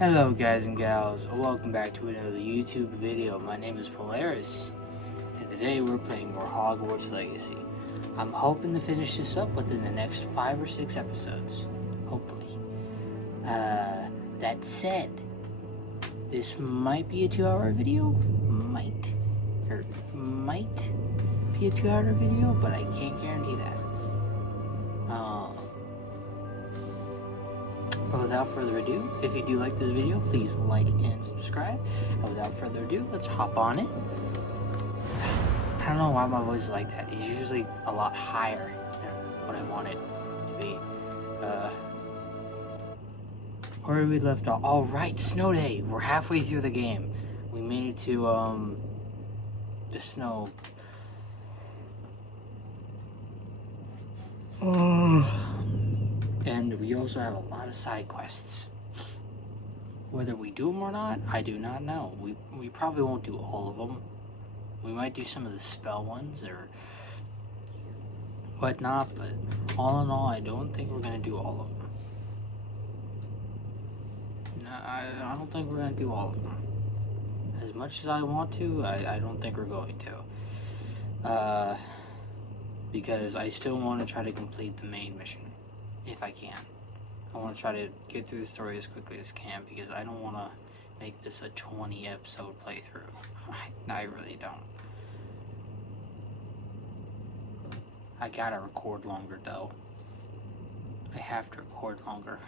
Hello guys and gals, welcome back to another YouTube video. My name is Polaris, and today we're playing more Hogwarts Legacy. I'm hoping to finish this up within the next 5 or 6 episodes, hopefully. That said, this might be a 2-hour video, might be a 2-hour video, but I can't guarantee that. But without further ado, if you do like this video, please like and subscribe. And without further ado, let's hop on it. I don't know why my voice is like that. It's usually a lot higher than what I want it to be. Where did we left off? Oh, right, snow day. We're halfway through the game. We made it to, the snow. And we also have a lot of side quests. Whether we do them or not, I do not know. We probably won't do all of them. We might do some of the spell ones or whatnot, but all in all, I don't think we're going to do all of them. No, I don't think we're going to do all of them. As much as I want to, I don't think we're going to. Because I still want to try to complete the main mission. If I can. I want to try to get through the story as quickly as I can because I don't want to make this a 20 episode playthrough. I really don't. I gotta record longer though. I have to record longer.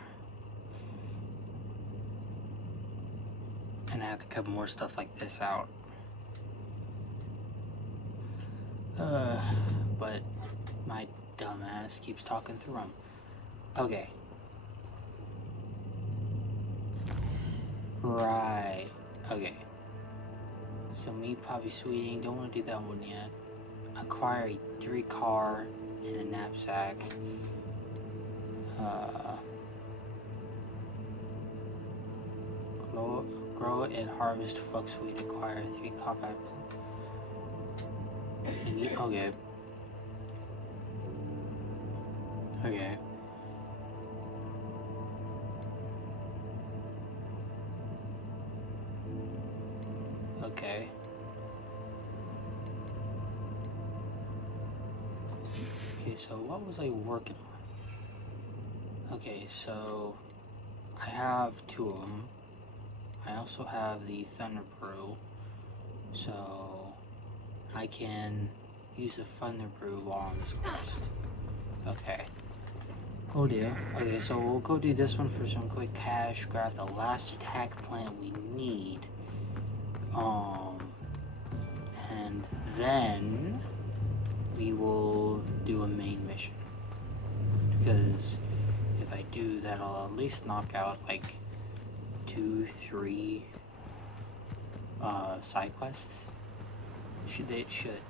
And I have to cut more stuff like this out. But my dumbass keeps talking through them. Okay. Right. Okay. So me, Poppy Sweeting, don't want to do that one yet. Acquire a 3-car and a knapsack. Grow and harvest fluxweed. Acquire 3 compact. Okay. Okay. Okay. Okay, so what was I working on? Okay, so I have 2 of them. I also have the Thunder Brew, so I can use the Thunder Brew while on this quest. Okay. Oh dear. Okay, so we'll go do this one for some quick cash, grab the last attack plant we need. And then we will do a main mission. Because if I do, that'll at least knock out like 2, 3 side quests. It should.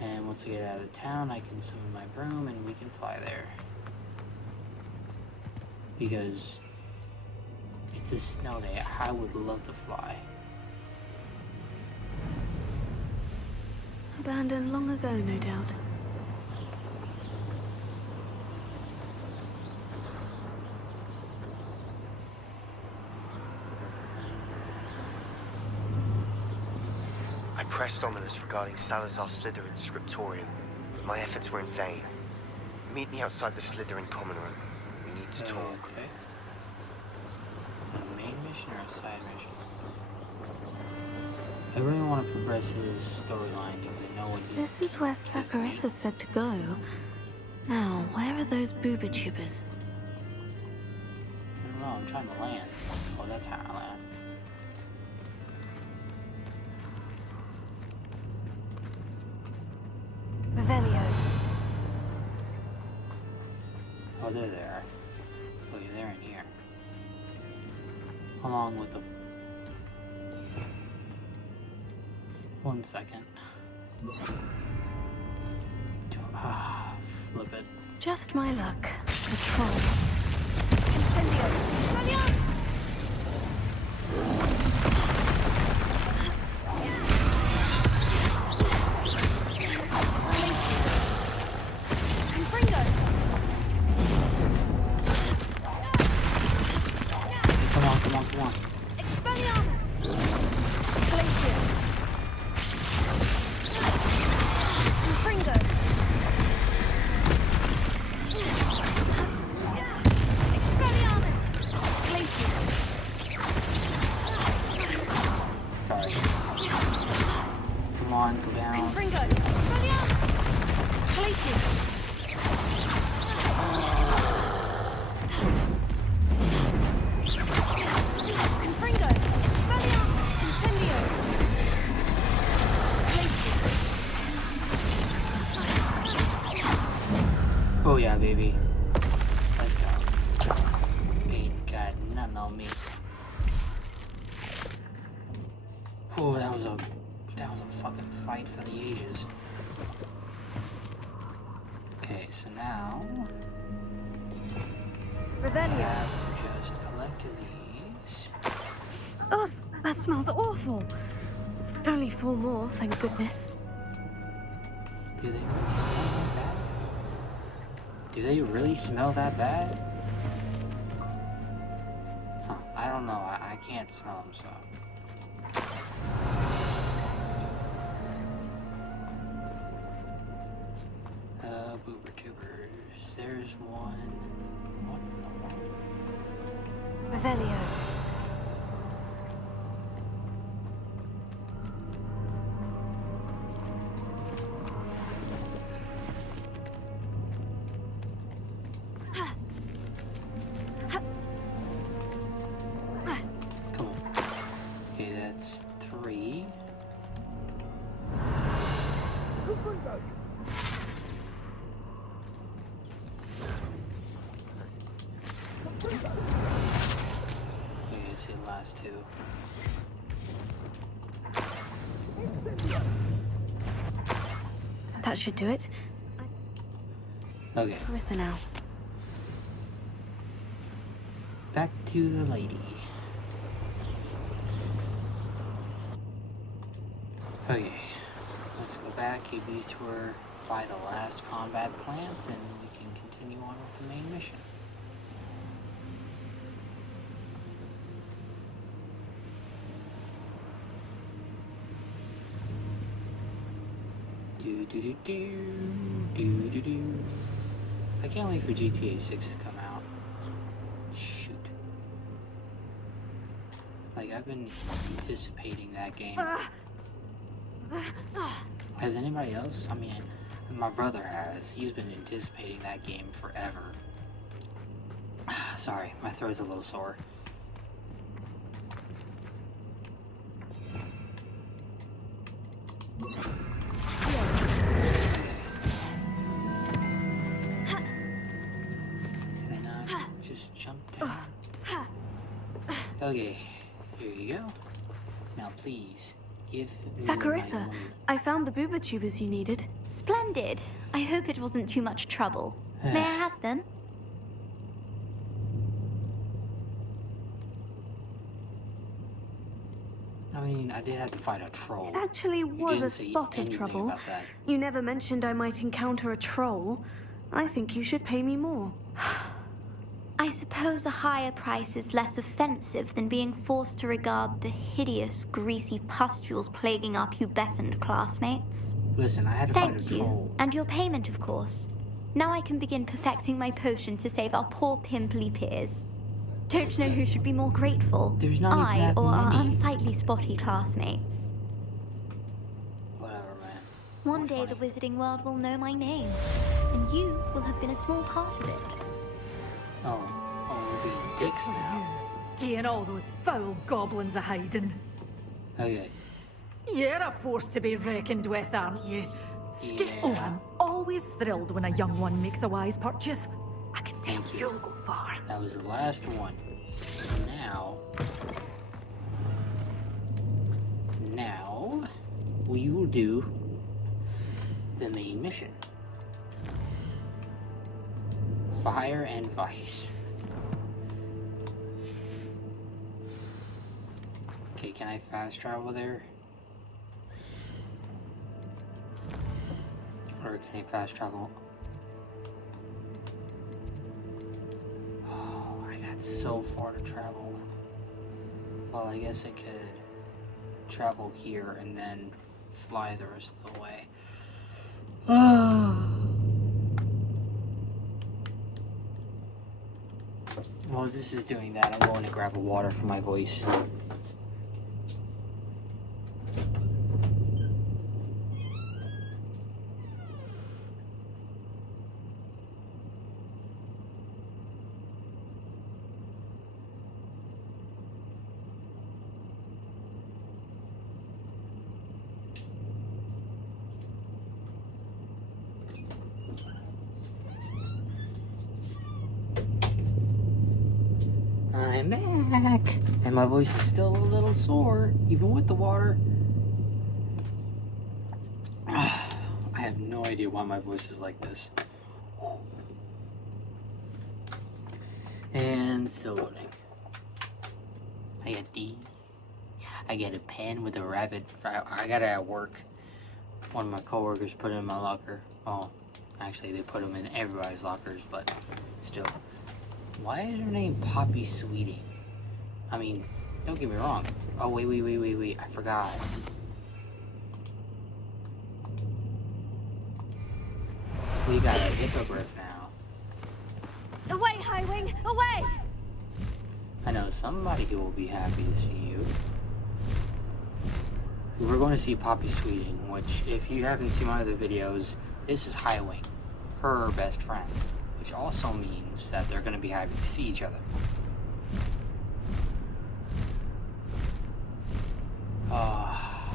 And once we get out of town, I can summon my broom and we can fly there. Because it's a snow day. I would love to fly. Abandoned long ago, no doubt. I pressed ominous regarding Salazar Slytherin's scriptorium, but my efforts were in vain. Meet me outside the Slytherin common room. We need to talk. Okay. Is it a main mission or a side mission? I really want to progress his storyline because I know what he... This is where Saccharissa said to go. Now, where are those booba tubers? I don't know, I'm trying to land. Oh, that's how I land. Revelio. Oh, they're there. Oh, yeah, they're in here. Along with the... 1 second. Flip it. Just my luck. A troll. Incendio! Valiant! Confringo! come on, come on. Expelliarmus! Glacius! Confringo! Expelliarmus! Glacius! Sorry. Come on, go down. Confringo! Expelliarmus! Glacius! Confringo! Expelliarmus! Incendio! Glacius! Oh yeah, baby. Let's go. Ain't got nothing on me. Oh, that was a fucking fight for the ages. Okay, so now I Revelio! have to just collect these. Oh, that smells awful. Only 4 more, thank goodness. Do they really smell that bad? Do they really smell that bad? Huh, I don't know. I can't smell them, so. Boober tubers. There's one. What in the world? Revelio. Come on. Okay, that's 3. Okay, let's see the last 2. That should do it. Okay, Carissa now. back to the lady. Okay, let's go back, give these to her by the last combat plants, and we can continue on with the main mission. Do do do do do do do. I can't wait for GTA 6 to come out. Shoot. Like, I've been anticipating that game. Has anybody else? I mean, my brother has. He's been anticipating that game forever. Sorry, my throat's a little sore. Can I not just jump down? Okay, here you go. Now please, give me my Saccharissa, wound. I found the booba tubers you needed. Splendid. I hope it wasn't too much trouble. May I have them? I mean, I did have to fight a troll. It actually was didn't a say spot of anything trouble. about that. You never mentioned I might encounter a troll. I think you should pay me more. I suppose a higher price is less offensive than being forced to regard the hideous, greasy pustules plaguing our pubescent classmates. Listen, I had to fight Thank a you. troll. And your payment, of course. Now I can begin perfecting my potion to save our poor pimply peers. Don't know who should be more grateful. There's not even I that or our many. unsightly spotty classmates. Whatever, man. One More day funny. the wizarding world will know my name, and you will have been a small part of it. Oh, we're being dicks now. Getting all those foul goblins a hiding. Okay. You're a force to be reckoned with, aren't you? Oh, Yeah. I'm always thrilled when a young one makes a wise purchase. I can tell Thank you. you'll go far. That was the last one. Now, we will do the main mission. Fire and Vice. Okay, can I fast travel there? Or can I fast travel? Oh, I got so far to travel. Well, I guess I could travel here and then fly the rest of the way. While this is doing that, I'm going to grab a water for my voice. I'm back, and my voice is still a little sore, even with the water. I have no idea why my voice is like this. And still loading. I got these. I got a pen with a rabbit. I got it at work. One of my coworkers put it in my locker. Well, actually, they put them in everybody's lockers, but still. Why is her name Poppy Sweeting? I mean, don't get me wrong. Oh, wait. I forgot. We got a hippogriff now. Away, Highwing! Away! I know somebody who will be happy to see you. We're going to see Poppy Sweeting, which, if you haven't seen my other videos, this is Highwing, her best friend. Which also means that they're going to be happy to see each other. Oh.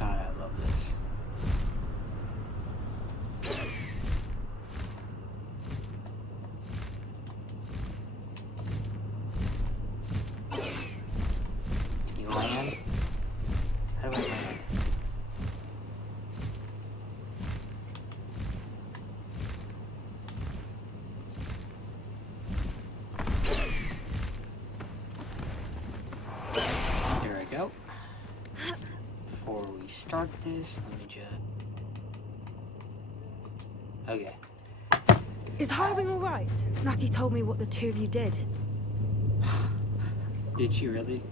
God, I love this. Can you land? How do I land? Go. Before we start this, let me just... Okay. Is Highwing alright? Natty told me what the two of you did. Did she really?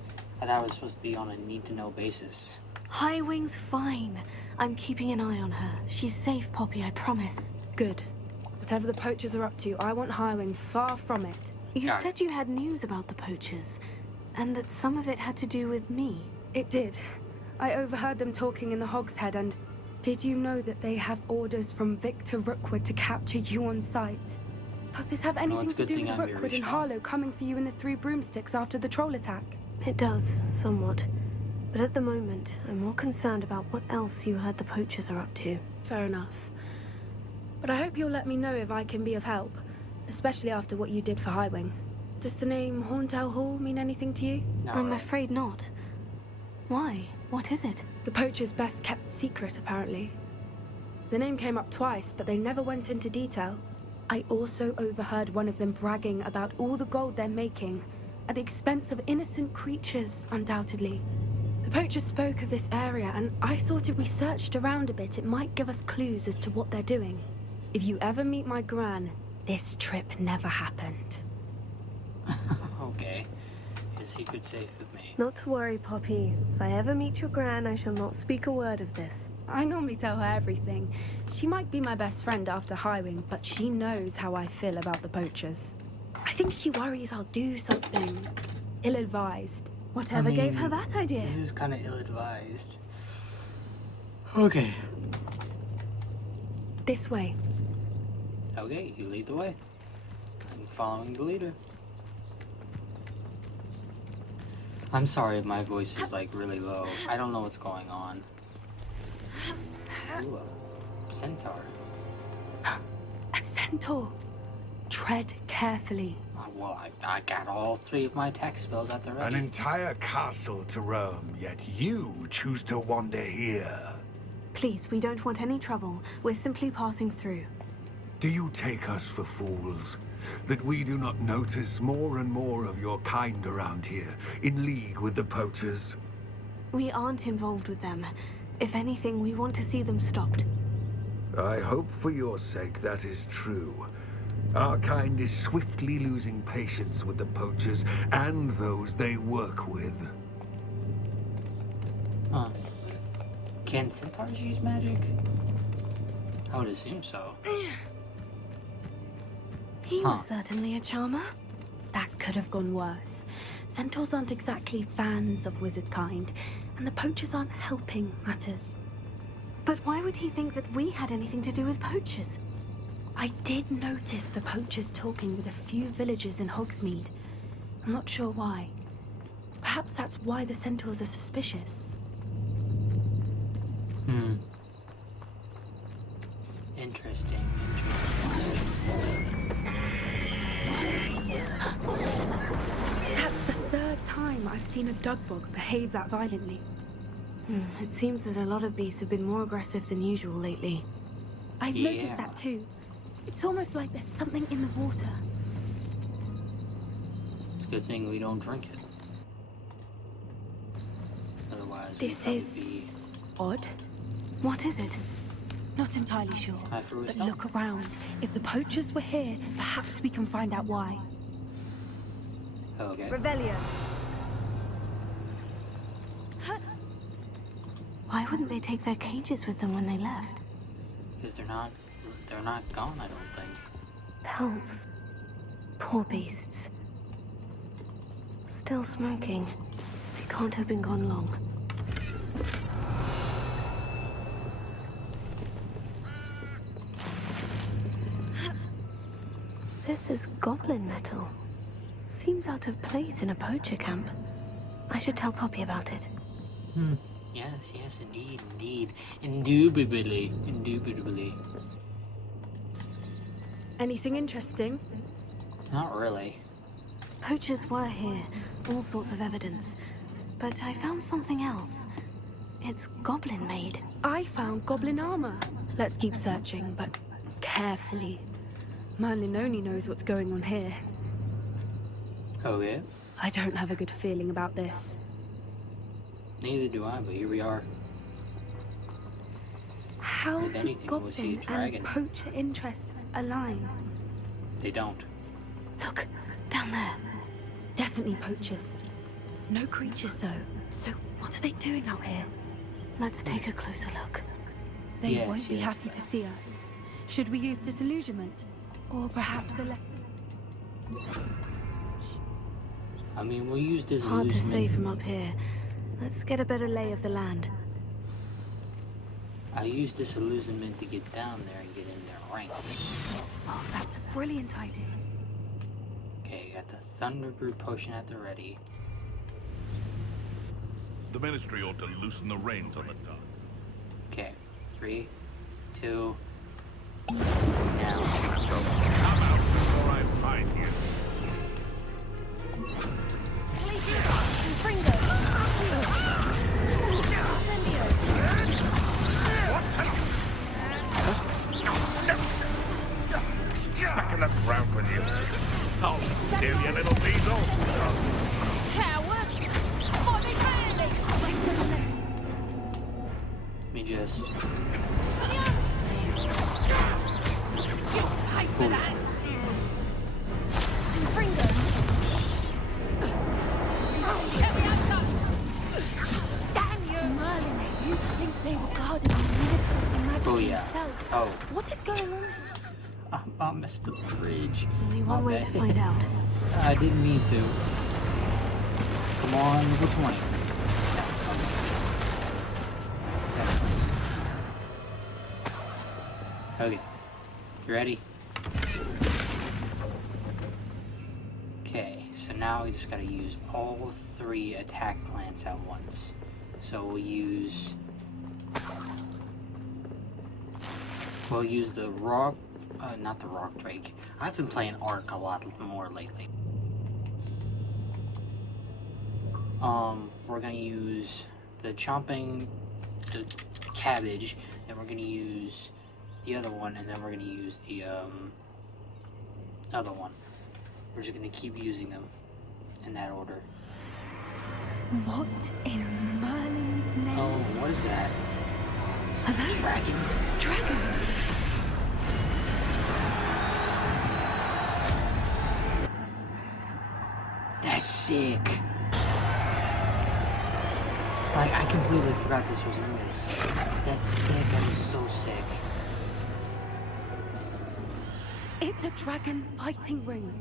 I thought it was supposed to be on a need-to-know basis. Highwing's fine. I'm keeping an eye on her. She's safe, Poppy, I promise. Good. Whatever the poachers are up to, I want Highwing far from it. You Got said you had news about the poachers, and that some of it had to do with me. It did. I overheard them talking in the Hogshead, and did you know that they have orders from Victor Rookwood to capture you on sight? Does this have anything it's a to good do thing with I'm very Rookwood and strong. Harlow coming for you in the Three Broomsticks after the troll attack? It does, somewhat. But at the moment, I'm more concerned about what else you heard the poachers are up to. Fair enough. But I hope you'll let me know if I can be of help, especially after what you did for Highwing. Does the name Horntail Hall mean anything to you? No, I'm right. afraid not. Why? What is it? The poacher's best kept secret, apparently. The name came up twice, but they never went into detail. I also overheard one of them bragging about all the gold they're making, at the expense of innocent creatures, undoubtedly. The poacher spoke of this area, and I thought if we searched around a bit, it might give us clues as to what they're doing. If you ever meet my gran, this trip never happened. Okay. Your secret's safe with me. Not to worry, Poppy. If I ever meet your gran, I shall not speak a word of this. I normally tell her everything. She might be my best friend after Highwing, but she knows how I feel about the poachers. I think she worries I'll do something ill-advised. Whatever gave her that idea? This is kind of ill-advised. Okay. This way. Okay, you lead the way. I'm following the leader. I'm sorry if my voice is like really low. I don't know what's going on. Ooh, a centaur. A centaur. Tread carefully. Well, I got all 3 of my attack spells at the An ready. entire castle to roam, yet you choose to wander here. Please, we don't want any trouble. We're simply passing through. Do you take us for fools? That we do not notice more and more of your kind around here, in league with the poachers? We aren't involved with them. If anything, we want to see them stopped. I hope for your sake that is true. Our kind is swiftly losing patience with the poachers and those they work with. Huh. Can centaurs use magic? I would assume so. He was certainly a charmer. That could have gone worse. Centaurs aren't exactly fans of wizard kind, and the poachers aren't helping matters. But why would he think that we had anything to do with poachers? I did notice the poachers talking with a few villagers in Hogsmeade. I'm not sure why. Perhaps that's why the centaurs are suspicious. Interesting. That's the third time I've seen a dugbog behave that violently. It seems that a lot of beasts have been more aggressive than usual lately. I've noticed that too. It's almost like there's something in the water. It's a good thing we don't drink it. Otherwise, This we'd is odd. What is it? Not entirely sure. I threw a But stone. look around. If the poachers were here, perhaps we can find out why. Okay. Revelio. Why wouldn't they take their cages with them when they left? Because they're not gone, I don't think. Pelts. Poor beasts. Still smoking. They can't have been gone long. This is goblin metal. Seems out of place in a poacher camp. I should tell Poppy about it. Yes, indeed. Indubitably. Anything interesting? Not really. Poachers were here, all sorts of evidence. But I found something else. It's goblin made. I found goblin armor. Let's keep searching, but carefully. Merlin only knows what's going on here. Oh yeah? I don't have a good feeling about this. Neither do I, but here we are. How If do anything, we'll see a goblin dragon. and poacher interests align? They don't. Look, down there. Definitely poachers. No creatures though. So what are they doing out here? Let's take a closer look. They Yes, won't be yes. happy to see us. Should we use disillusionment? Or perhaps a less... I mean, we'll use this Hard to say illusion. from up here. Let's get a better lay of the land. I use disillusionment to get down there and get in their ranks. Oh, that's a brilliant idea. Okay, got the Thunder Brew potion at the ready. The Ministry ought to loosen the reins on the tug. Okay, 3, 2, now. Come out before I find you. Back in the ground with you. Oh, steal you little weasel. Let me just... Merlin, you'd think they were guarding the Minister for Magic Oh, yeah. himself. Oh. What is going on? I missed the bridge. Only My one way bad. to find out. I didn't mean to. Come on, level 20. Okay. You ready? Okay, so now we just gotta use all 3 attack plants at once. So we'll use the rock, not the rock drake. I've been playing Ark a lot more lately. We're gonna use the cabbage, and we're gonna use the other one, and then we're gonna use the other one. We're just gonna keep using them in that order. What in Merlin's name? Oh, what is that? Are those Dragon? dragons? That's sick. Like, I completely forgot this was in this. That's sick. That is so sick. It's a dragon fighting ring.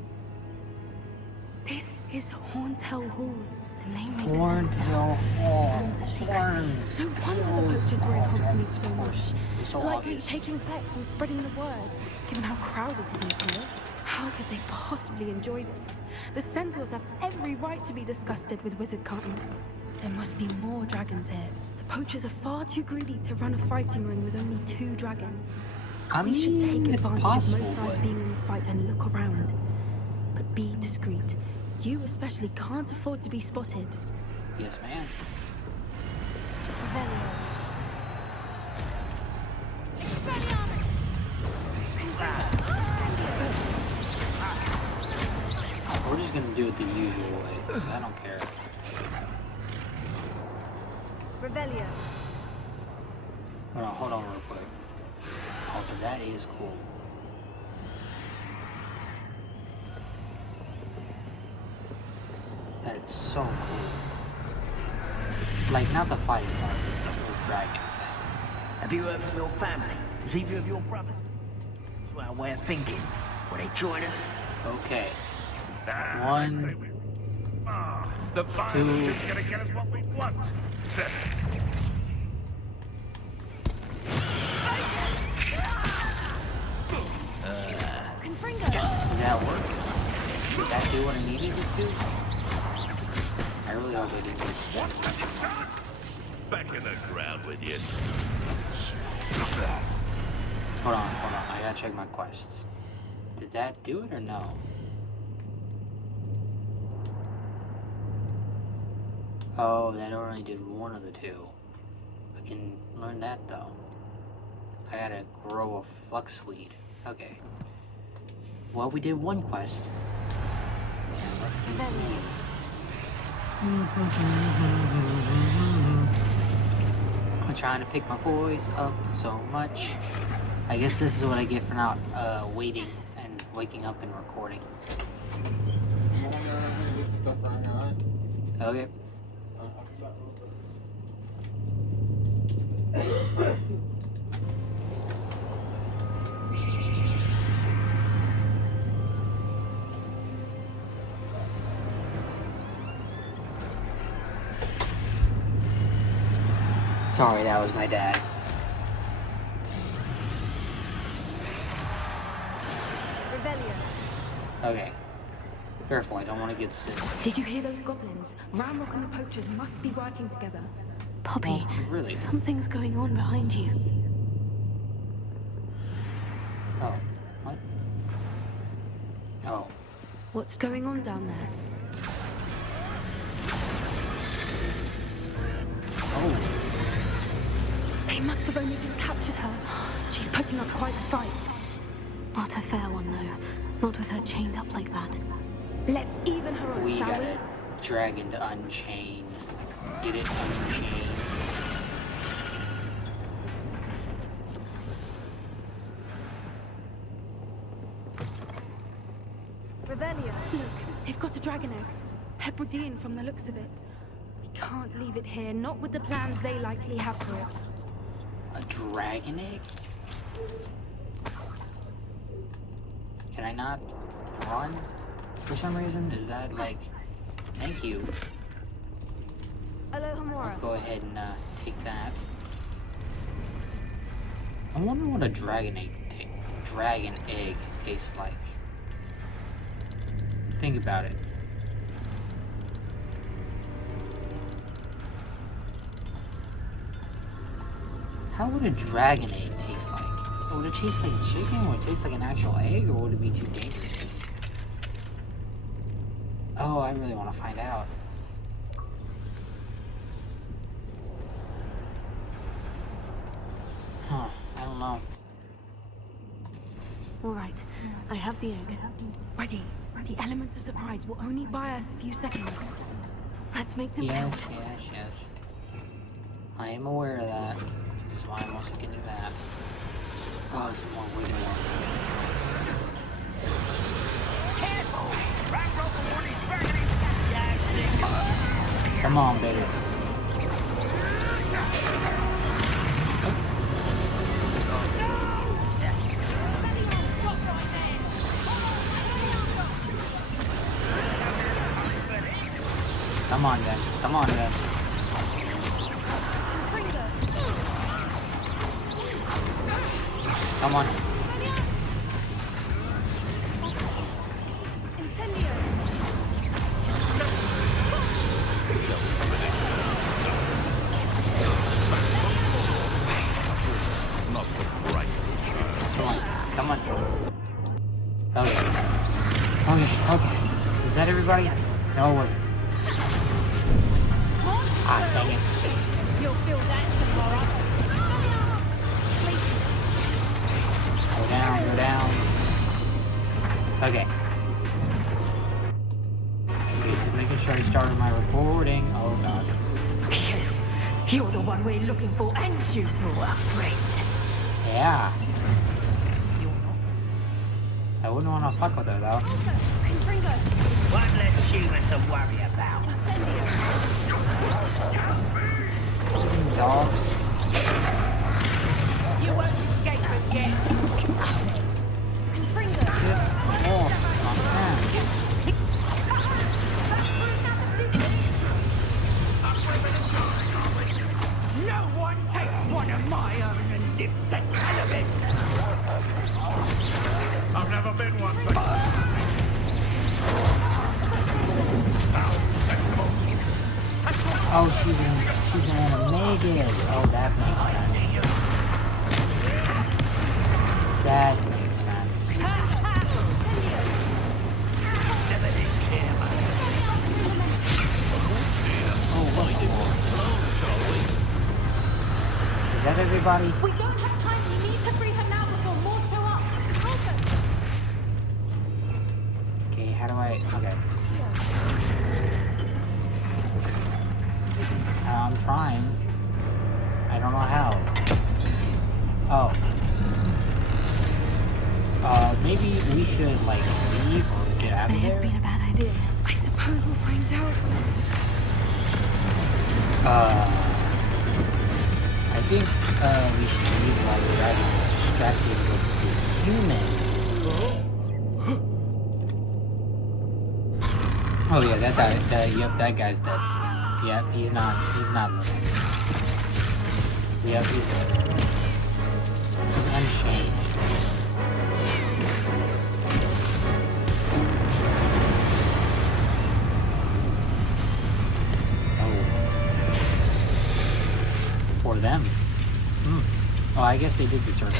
This is Horntail Hall. The name makes sense now. Horntail Hall. And the secrecy. No wonder the poachers were in Hogsmeade so much. It's so Likely obvious. taking bets and spreading the word, given how crowded it is here. How could they possibly enjoy this? The centaurs have every right to be disgusted with wizard kind. There must be more dragons here. The poachers are far too greedy to run a fighting ring with only 2 dragons. We should take it's advantage possible, of most eyes but- being in the fight and look around. But be discreet. You especially can't afford to be spotted. Yes, ma'am. Revelio. We're just gonna do it the usual way. 'Cause I don't care. Revelio. Hold on real quick. Oh, but that is cool. That is so cool. Like, not the fighting part, but the little dragon thing. Have you heard from your family? Is either of your brothers? That's our way of thinking. Will they join us? Okay. I say One. we the violence is gonna get us what we want. Did that work? Did that do what I needed it to? I really hope I didn't just spend a bunch of money. Back in the ground with you. Hold on. I gotta check my quests. Did that do it or no? Oh, that only did one of the 2. I can learn that though. I gotta grow a fluxweed. Okay. Well, we did one quest. And let's continue. I'm trying to pick my voice up so much. I guess this is what I get for not waiting and waking up and recording. Okay. Sorry, that was my dad. Revelio. Okay. Careful, I don't want to get sick. Did you hear those goblins? Ramrock and the poachers must be working together. Poppy, Oh, really? something's going on behind you. Oh, what? Oh, What's going on down there? oh. They must have only just captured her. She's putting up quite the fight. Not a fair one, though. Not with her chained up like that. Let's even her on, We shall got we? a dragon to unchain. Get it? Unchain. Revelio. Look, they've got a dragon egg. Hebridean from the looks of it. We can't leave it here, not with the plans they likely have for it. A dragon egg? Can I not run? For some reason, is that like... Thank you. Alohomora. Go ahead and take that. I wonder what a dragon egg tastes like. Think about it. How would a dragon egg taste like? Would it taste like chicken? Would it taste like an actual egg? Or would it be too dangerous? Oh, I really want to find out. Huh, I don't know. All right, I have the egg. Ready. The element of surprise will only buy us a few seconds. Let's make them Yes, count. yes. I am aware of that. Which is why I'm also getting that. Oh, some more way more. Careful! Ramrock will warn his dragon egg. Come on, baby. Come on, then. Come on, then. Come on. Come on. Okay. Okay. Is that everybody? No, it wasn't. Ah, dang it. You'll feel that tomorrow. Go down, go down. Okay. Okay, just making sure I started my recording. Oh god. You're the one we're looking for, and you brought a friend. Yeah. I wouldn't want to fuck with her though. One less human to worry about. Dogs. You won't escape again. Oh, my man. No one takes one of my own and lives to tell of it. I've never been one, but... Oh, she's an animagus. Oh, that makes sense. That makes sense. Oh, what the fuck? Is that everybody? We don't have time. We need to free her now before more show up. Okay, how do I... Okay. I'm trying. I don't know how. Oh. Maybe we should, like, leave or get This out may of have there? been a bad idea. I suppose we'll find out. I think, we should leave while we're driving distracted with the humans. Oh yeah, that guy, that guy's dead. Yep, he's not living. Yep, he's dead. He's unchanged. Oh. For them. Oh, I guess they did deserve it.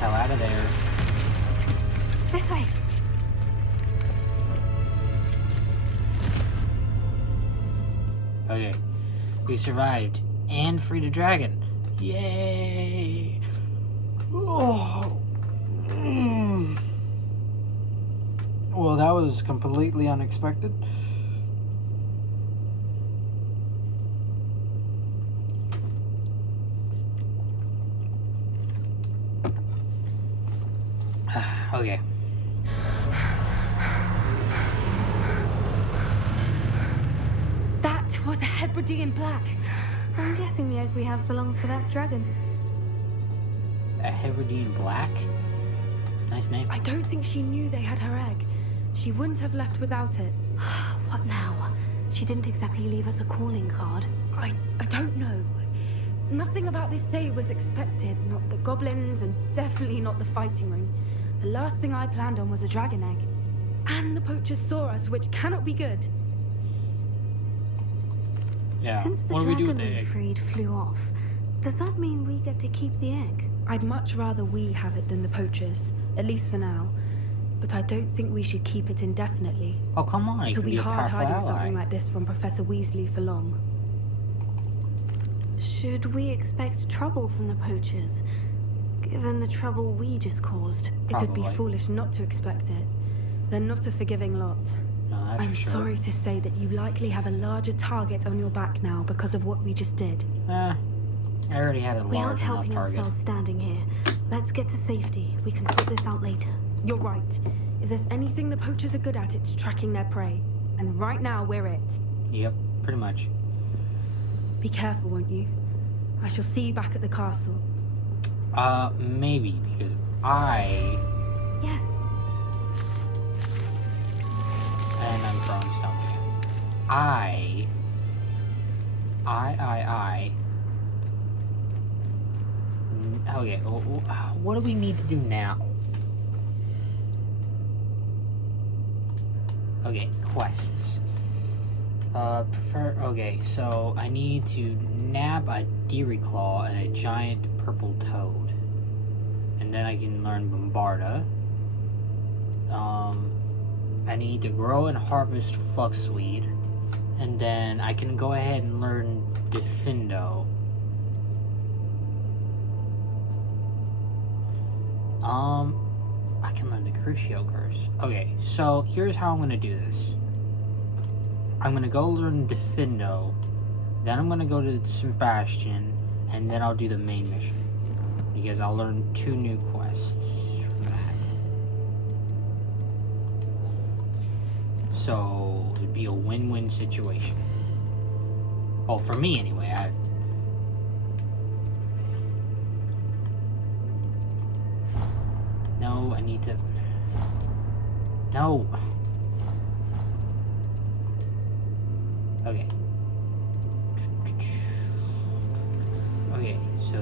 Hell out of there. This way. Okay. We survived and freed a dragon. Yay! Oh. Well, that was completely unexpected. Okay. That was a Hebridean black. I'm guessing the egg we have belongs to that dragon. A Hebridean black? Nice name. I don't think she knew they had her egg. She wouldn't have left without it. What now? She didn't exactly leave us a calling card. I don't know. Nothing about this day was expected. Not the goblins, and definitely not the fighting ring. The last thing I planned on was a dragon egg. And the poachers saw us, which cannot be good. Yeah. Since the What do we do dragon with the we egg? freed flew off, does that mean we get to keep the egg? I'd much rather we have it than the poachers, at least for now. But I don't think we should keep it indefinitely. Oh, come on. It It'll could be be a hard powerful hiding ally. something like this from Professor Weasley for long. Should we expect trouble from the poachers, given the trouble we just caused? It would be Probably. foolish not to expect it. They're not a forgiving lot. No, that's I'm for sure. sorry to say that you likely have a larger target on your back now because of what we just did. I already had a We aren't large enough helping target. ourselves standing here. Let's get to safety. We can sort this out later. You're right. If there's anything the poachers are good at, it's tracking their prey. And right now, we're it. Yep, pretty much. Be careful, won't you? I shall see you back at the castle. Maybe, because I... Yes. And I'm throwing stuff again. Okay, what do we need to do now? Okay, quests. Okay, so I need to nab a deery claw and a giant purple toad. And then I can learn Bombarda. I need to grow and harvest fluxweed. And then I can go ahead and learn Defindo. I can learn the Crucio curse. Okay, so here's how I'm gonna do this. I'm gonna go learn Defindo, then I'm gonna go to Sebastian, and then I'll do the main mission. Because I'll learn 2 new quests from that. So it'd be a win-win situation. Well, for me anyway. No, I need to... No! Okay. Okay, so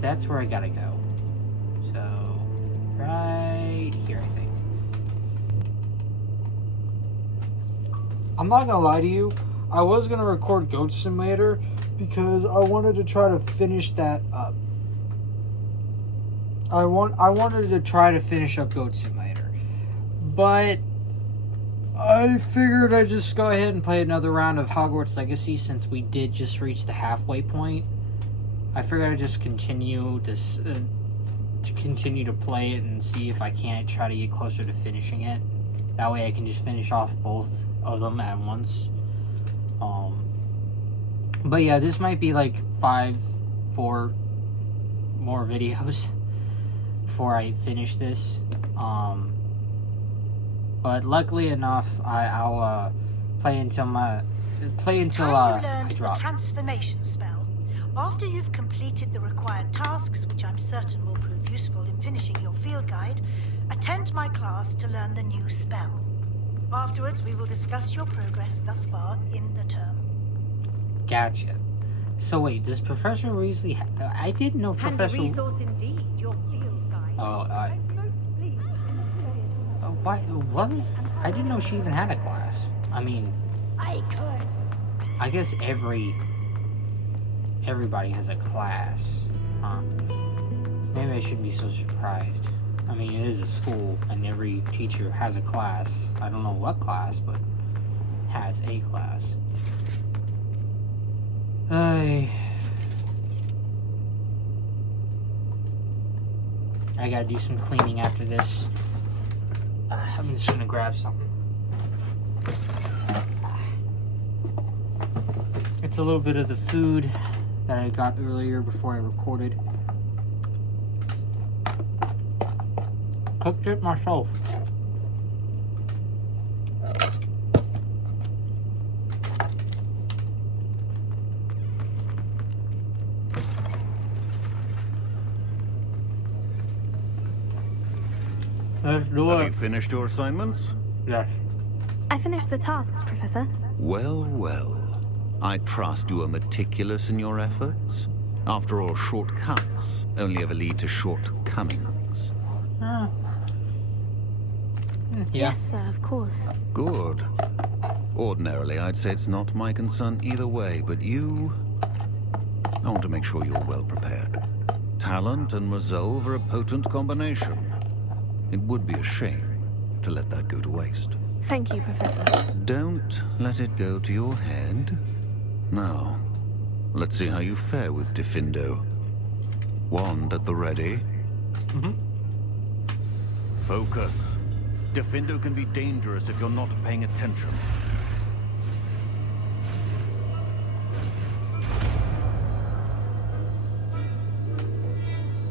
that's where I gotta go. So, right here, I think. I'm not gonna lie to you, I was gonna record Goat Simulator because I wanted to try to finish that up. I wanted to try to finish up Goat Simulator, but I figured I'd just go ahead and play another round of Hogwarts Legacy since we did just reach the halfway point. I figured I'd just continue this to play it and see if I can't try to get closer to finishing it. That way I can just finish off both of them at once. But yeah, this might be like 4 more videos before I finish this. But luckily enough, I'll play until I drop. The transformation spell. After you've completed the required tasks, which I'm certain will prove useful in finishing your field guide, attend my class to learn the new spell. Afterwards, we will discuss your progress thus far in the term. Gotcha. So wait, does Professor Weasley? I didn't know And a Professor. resource indeed, your field guide. Oh, why? What? I didn't know she even had a class. I mean, I could. I guess everybody has a class, huh? Maybe I shouldn't be so surprised. I mean, it is a school, and every teacher has a class. I don't know what class, but has a class. I gotta do some cleaning after this. I'm just gonna grab something. It's a little bit of the food that I got earlier before I recorded. Cooked it myself. Let's do Have it. you finished your assignments? Yes. I finished the tasks, Professor. Well, well. I trust you are meticulous in your efforts. After all, shortcuts only ever lead to shortcomings. Yeah. Yes, sir, of course. Good. Ordinarily, I'd say it's not my concern either way, but you... I want to make sure you're well prepared. Talent and resolve are a potent combination. It would be a shame to let that go to waste. Thank you, Professor. Don't let it go to your head. Now, let's see how you fare with Defindo. Wand at the ready. Mm-hmm. Focus. Defendo can be dangerous if you're not paying attention.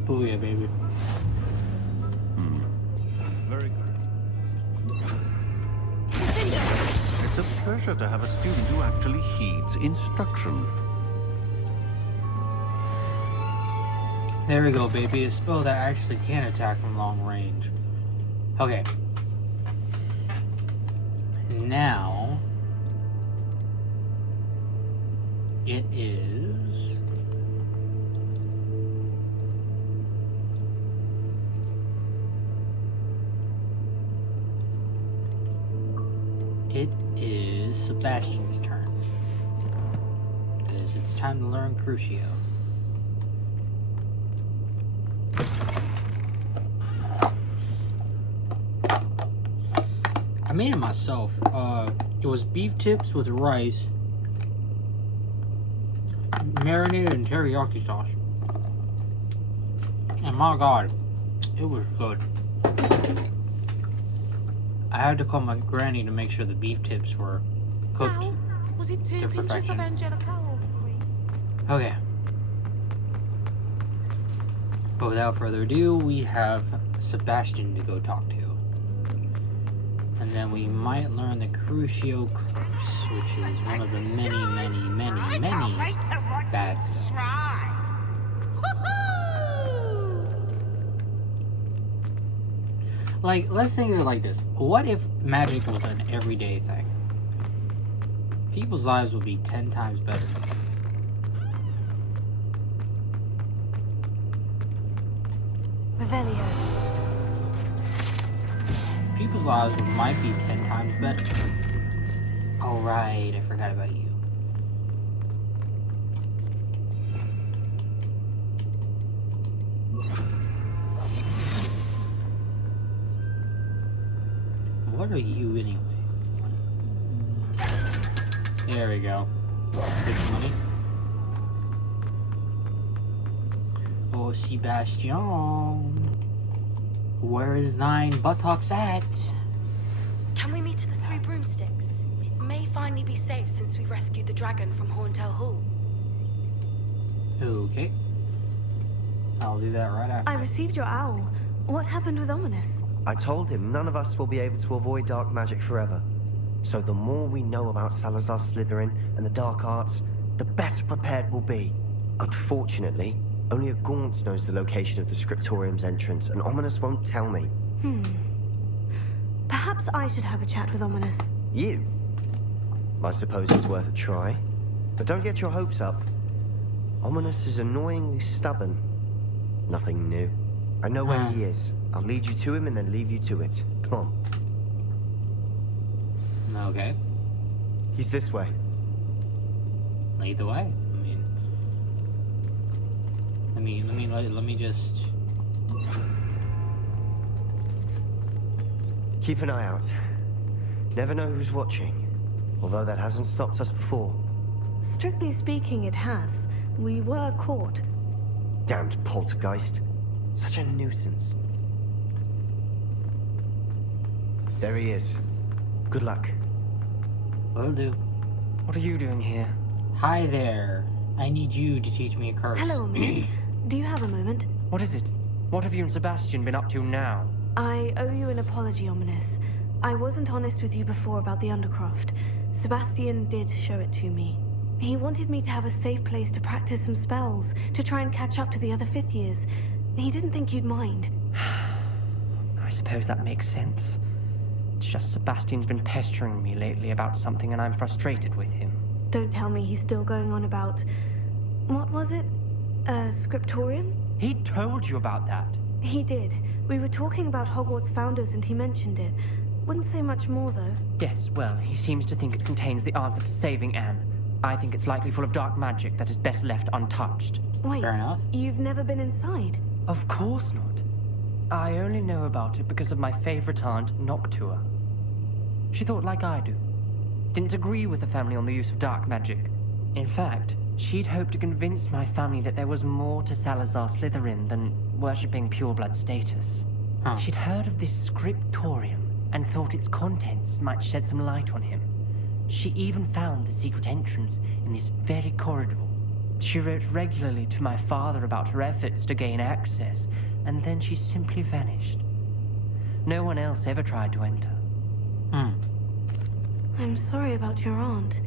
Booyah, baby. Very good. It's a pleasure to have a student who actually heeds instruction. There we go, baby. A spell that actually can attack from long range. Okay. Now it is Sebastian's turn. Because it's time to learn Crucio. I made it myself. It was beef tips with rice, marinated in teriyaki sauce. And my god, it was good. I had to call my granny to make sure the beef tips were cooked Was it 2 to pinches of perfection. Angelica or 3? Okay. But without further ado, we have Sebastian to go talk to. And then we might learn the Crucio Curse, which is one of the many bad spells. Like, let's think of it like this. What if magic was an everyday thing? People's lives would be 10 times better. Revelio. People's lives might be 10 times better. Oh right, I forgot about you. What are you anyway? There we go. Good money. Oh, Sebastian. Where is 9 buttocks at? Can we meet at the Three Broomsticks? It may finally be safe since we rescued the dragon from Horntail Hall. Okay. I'll do that right after. I received your owl. What happened with Ominous? I told him none of us will be able to avoid dark magic forever. So the more we know about Salazar Slytherin and the dark arts, the better prepared we'll be. Unfortunately, only a Gaunt knows the location of the Scriptorium's entrance, and Ominous won't tell me. Perhaps I should have a chat with Ominous. You? I suppose it's worth a try. But don't get your hopes up. Ominous is annoyingly stubborn. Nothing new. I know where he is. I'll lead you to him and then leave you to it. Come on. Okay. He's this way. Lead the way. Let me just... Keep an eye out. Never know who's watching. Although that hasn't stopped us before. Strictly speaking, it has. We were caught. Damned poltergeist. Such a nuisance. There he is. Good luck. Will do. What are you doing here? Hi there. I need you to teach me a curse. Hello, Ominous. Do you have a moment? What is it? What have you and Sebastian been up to now? I owe you an apology, Ominous. I wasn't honest with you before about the Undercroft. Sebastian did show it to me. He wanted me to have a safe place to practice some spells, to try and catch up to the other 5th years. He didn't think you'd mind. I suppose that makes sense. It's just Sebastian's been pestering me lately about something and I'm frustrated with him. Don't tell me he's still going on about... What was it? Scriptorium? He told you about that? He did. We were talking about Hogwarts founders and he mentioned it. Wouldn't say much more, though. Yes, well, he seems to think it contains the answer to saving Anne. I think it's likely full of dark magic that is best left untouched. Wait, Fair enough. You've never been inside? Of course not. I only know about it because of my favorite aunt, Noctua. She thought like I do. Didn't agree with the family on the use of dark magic. In fact, she'd hoped to convince my family that there was more to Salazar Slytherin than worshipping pureblood status. Huh. She'd heard of this scriptorium and thought its contents might shed some light on him. She even found the secret entrance in this very corridor. She wrote regularly to my father about her efforts to gain access, and then she simply vanished. No one else ever tried to enter. I'm sorry about your aunt.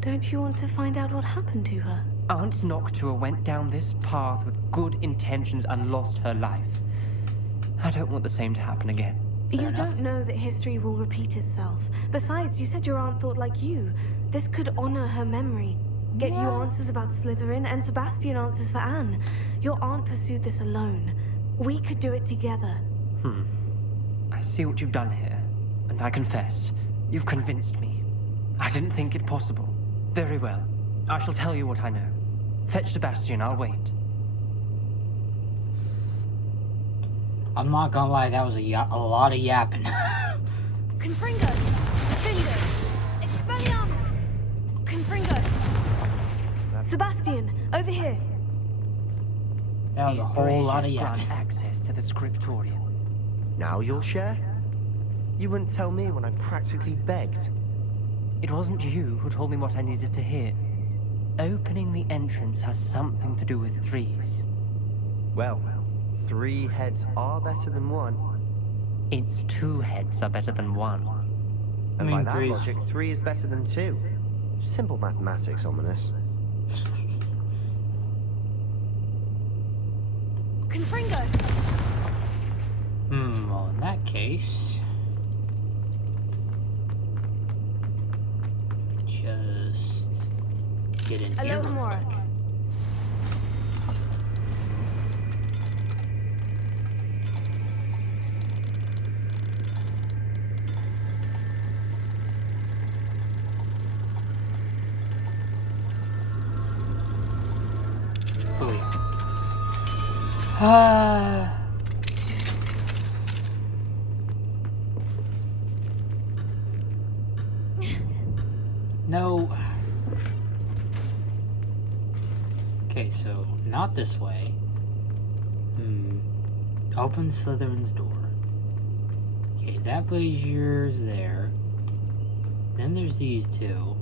Don't you want to find out what happened to her? Aunt Noctua went down this path with good intentions and lost her life. I don't want the same to happen again. You don't know that history will repeat itself. Besides, you said your aunt thought like you. This could honor her memory. Get you answers about Slytherin, and Sebastian answers for Anne. Your aunt pursued this alone. We could do it together. I see what you've done here, and I confess, you've convinced me. I didn't think it possible. Very well. I shall tell you what I know. Fetch Sebastian, I'll wait. I'm not gonna lie, that was a lot of yapping. Confringo! Finger! Expelliarmus! Confringo! Sebastian, over here! That was a whole lot of grant yapping. access to the scriptorium. Now you'll share? You wouldn't tell me when I practically begged. It wasn't you who told me what I needed to hear. Opening the entrance has something to do with threes. Well, 3 heads are better than 1. Its 2 heads are better than 1. And I mean, by that 3's logic, 3 is better than 2. Simple mathematics, ominous. Confringo! Well, in that case... just... get in here. Alohomora. No. Okay, so not this way. Open Slytherin's door. Okay, that blazier's there. Then there's these two.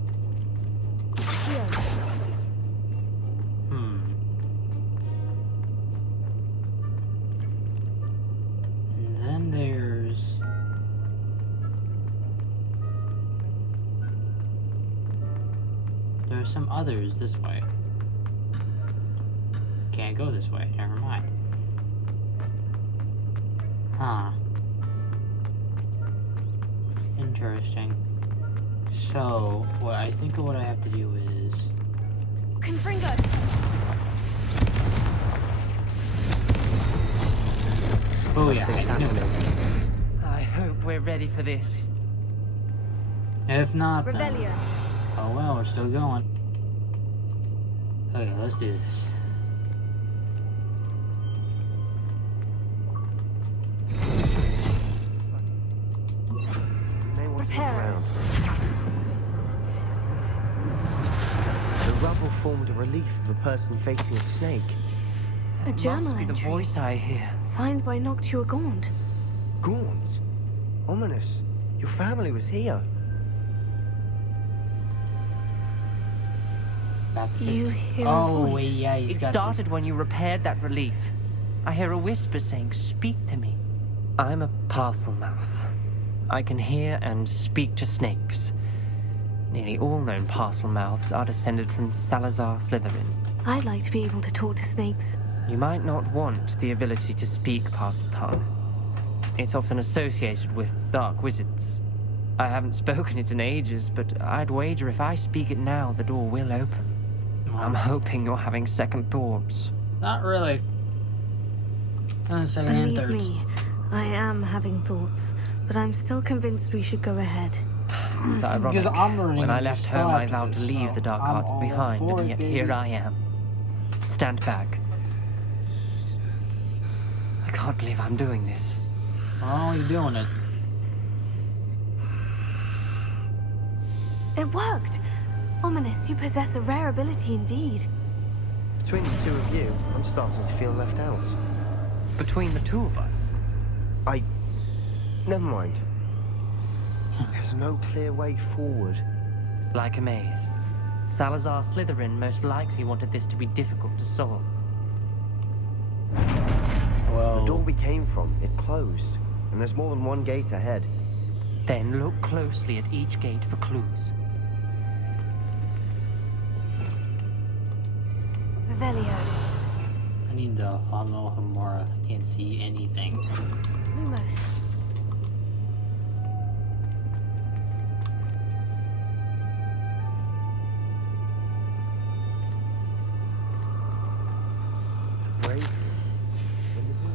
And then there's some others this way. Can't go this way, never mind. Huh. Interesting. So, what I think what I have to do is... Confringo! Oh yeah, I knew it. I hope we're ready for this. If not, then... Revelio. Oh well, we're still going. Okay, let's do this. Prepare. The rubble formed a relief of a person facing a snake. A journal Must be the entry. voice I hear. Signed by Noctua Gaunt. Gaunt? Ominous. Your family was here. You hear a Oh, voice. yeah, he's It got started when you repaired that relief. I hear a whisper saying, "Speak to me." I'm a parcel mouth. I can hear and speak to snakes. Nearly all known parcel mouths are descended from Salazar Slytherin. I'd like to be able to talk to snakes. You might not want the ability to speak parcel tongue. It's often associated with dark wizards. I haven't spoken it in ages, but I'd wager if I speak it now, the door will open. I'm hoping you're having second thoughts. Not really. Second and Believe thirds. me, I am having thoughts, but I'm still convinced we should go ahead. It's ironic. Because I'm learning When I new left spell home, I after vowed to this, leave so the dark I'm arts all behind, for and it, yet here baby. I am. Stand back. I can't believe I'm doing this. Oh, you're doing it. It worked! Ominous, you possess a rare ability indeed. Between the two of you, I'm starting to feel left out. Between the two of us? Never mind. There's no clear way forward. Like a maze. Salazar Slytherin most likely wanted this to be difficult to solve. The door we came from, it closed. And there's more than one gate ahead. Then look closely at each gate for clues. Revelio. I need the Hollow Hamora. I can't see anything. Lumos.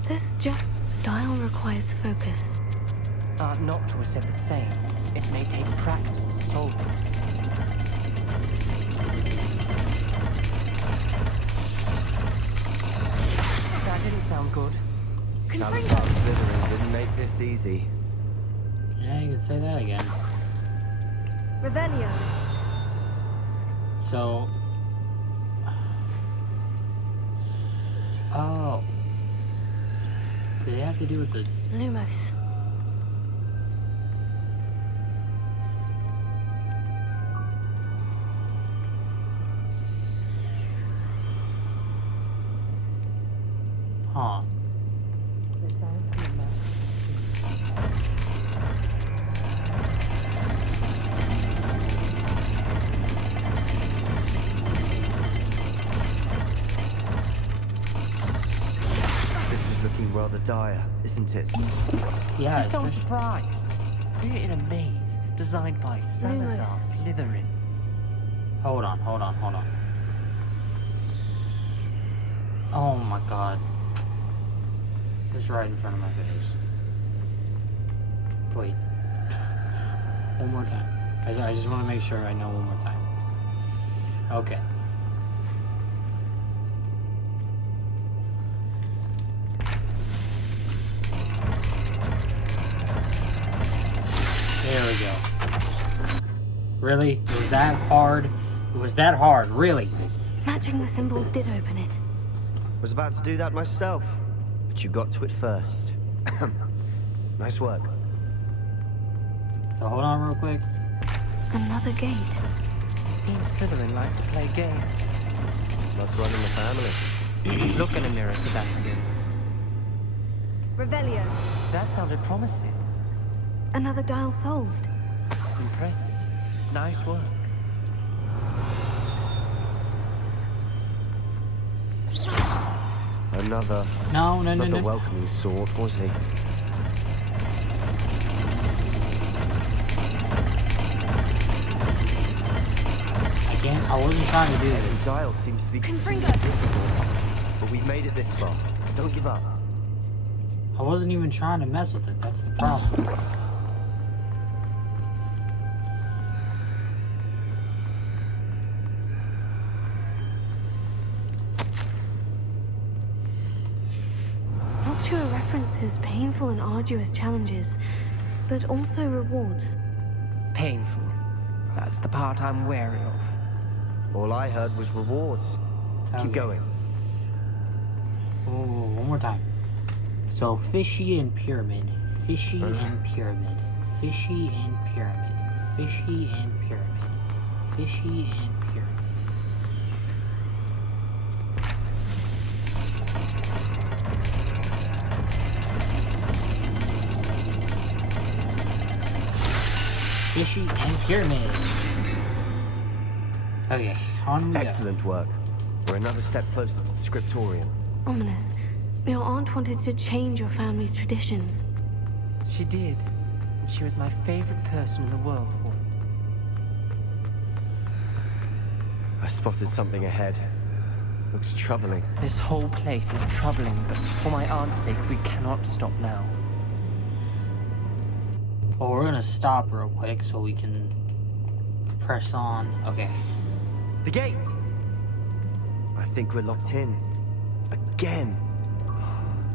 This dial requires focus. Aunt Noctua said the same. It may take practice to solve it. That didn't sound good. Salazar Slytherin didn't make this easy. Yeah, you can say that again. Revelio. So... Oh. Do they have to do with the... Lumos. Huh. This is looking rather dire, isn't it? Yeah, You sound surprised. We're in a maze designed by Salazar Slytherin. Hold on. Oh my god. It's right in front of my face. Wait. One more time. I just want to make sure I know one more time. Okay. There we go. Really? It was that hard? It was that hard, really? Matching the symbols did open it. Was about to do that myself, but you got to it first. Nice work. So hold on real quick. Another gate. Seems Slytherin like to play games. Must run in the family. Look in the mirror, Sebastian. Revelio. That sounded promising. Another dial solved. Impressive. Nice work. Another. No. Welcoming sort, was he? I wasn't trying to do Every this. dial seems to be Confringo. difficult, but we've made it this far. Don't give up. I wasn't even trying to mess with it. That's the problem. Noctua references painful and arduous challenges, but also rewards. Painful. That's the part I'm wary of. All I heard was rewards. Keep going. Oh, one more time. So, fishy and pyramid. Fishy and pyramid. Fishy and pyramid. Fishy and pyramid. Fishy and pyramid. Fishy and pyramid. Okay, on we go. Excellent work. We're another step closer to the scriptorium. Ominous. Your aunt wanted to change your family's traditions. She did. And she was my favorite person in the world for it. I spotted something ahead. Looks troubling. This whole place is troubling, but for my aunt's sake, we cannot stop now. Well, we're gonna stop real quick so we can press on. Okay. The gate! I think we're locked in. Again.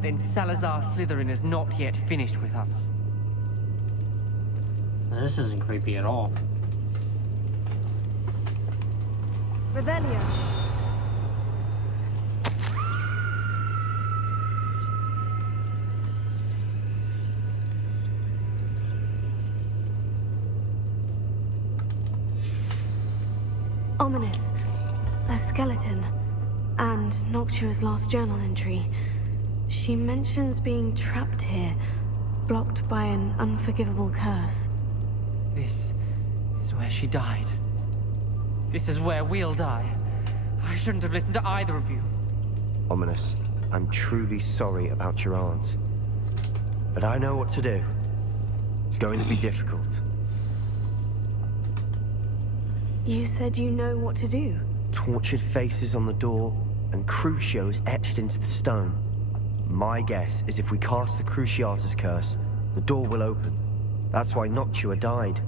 Then Salazar Slytherin is not yet finished with us. This isn't creepy at all. Revelio. Ominous. A skeleton. And Noctua's last journal entry. She mentions being trapped here, blocked by an unforgivable curse. This is where she died. This is where we'll die. I shouldn't have listened to either of you. Ominous, I'm truly sorry about your aunt. But I know what to do. It's going to be difficult. You said you know what to do. Tortured faces on the door, and Crucios etched into the stone. My guess is if we cast the Cruciatus curse, the door will open. That's why Noctua died.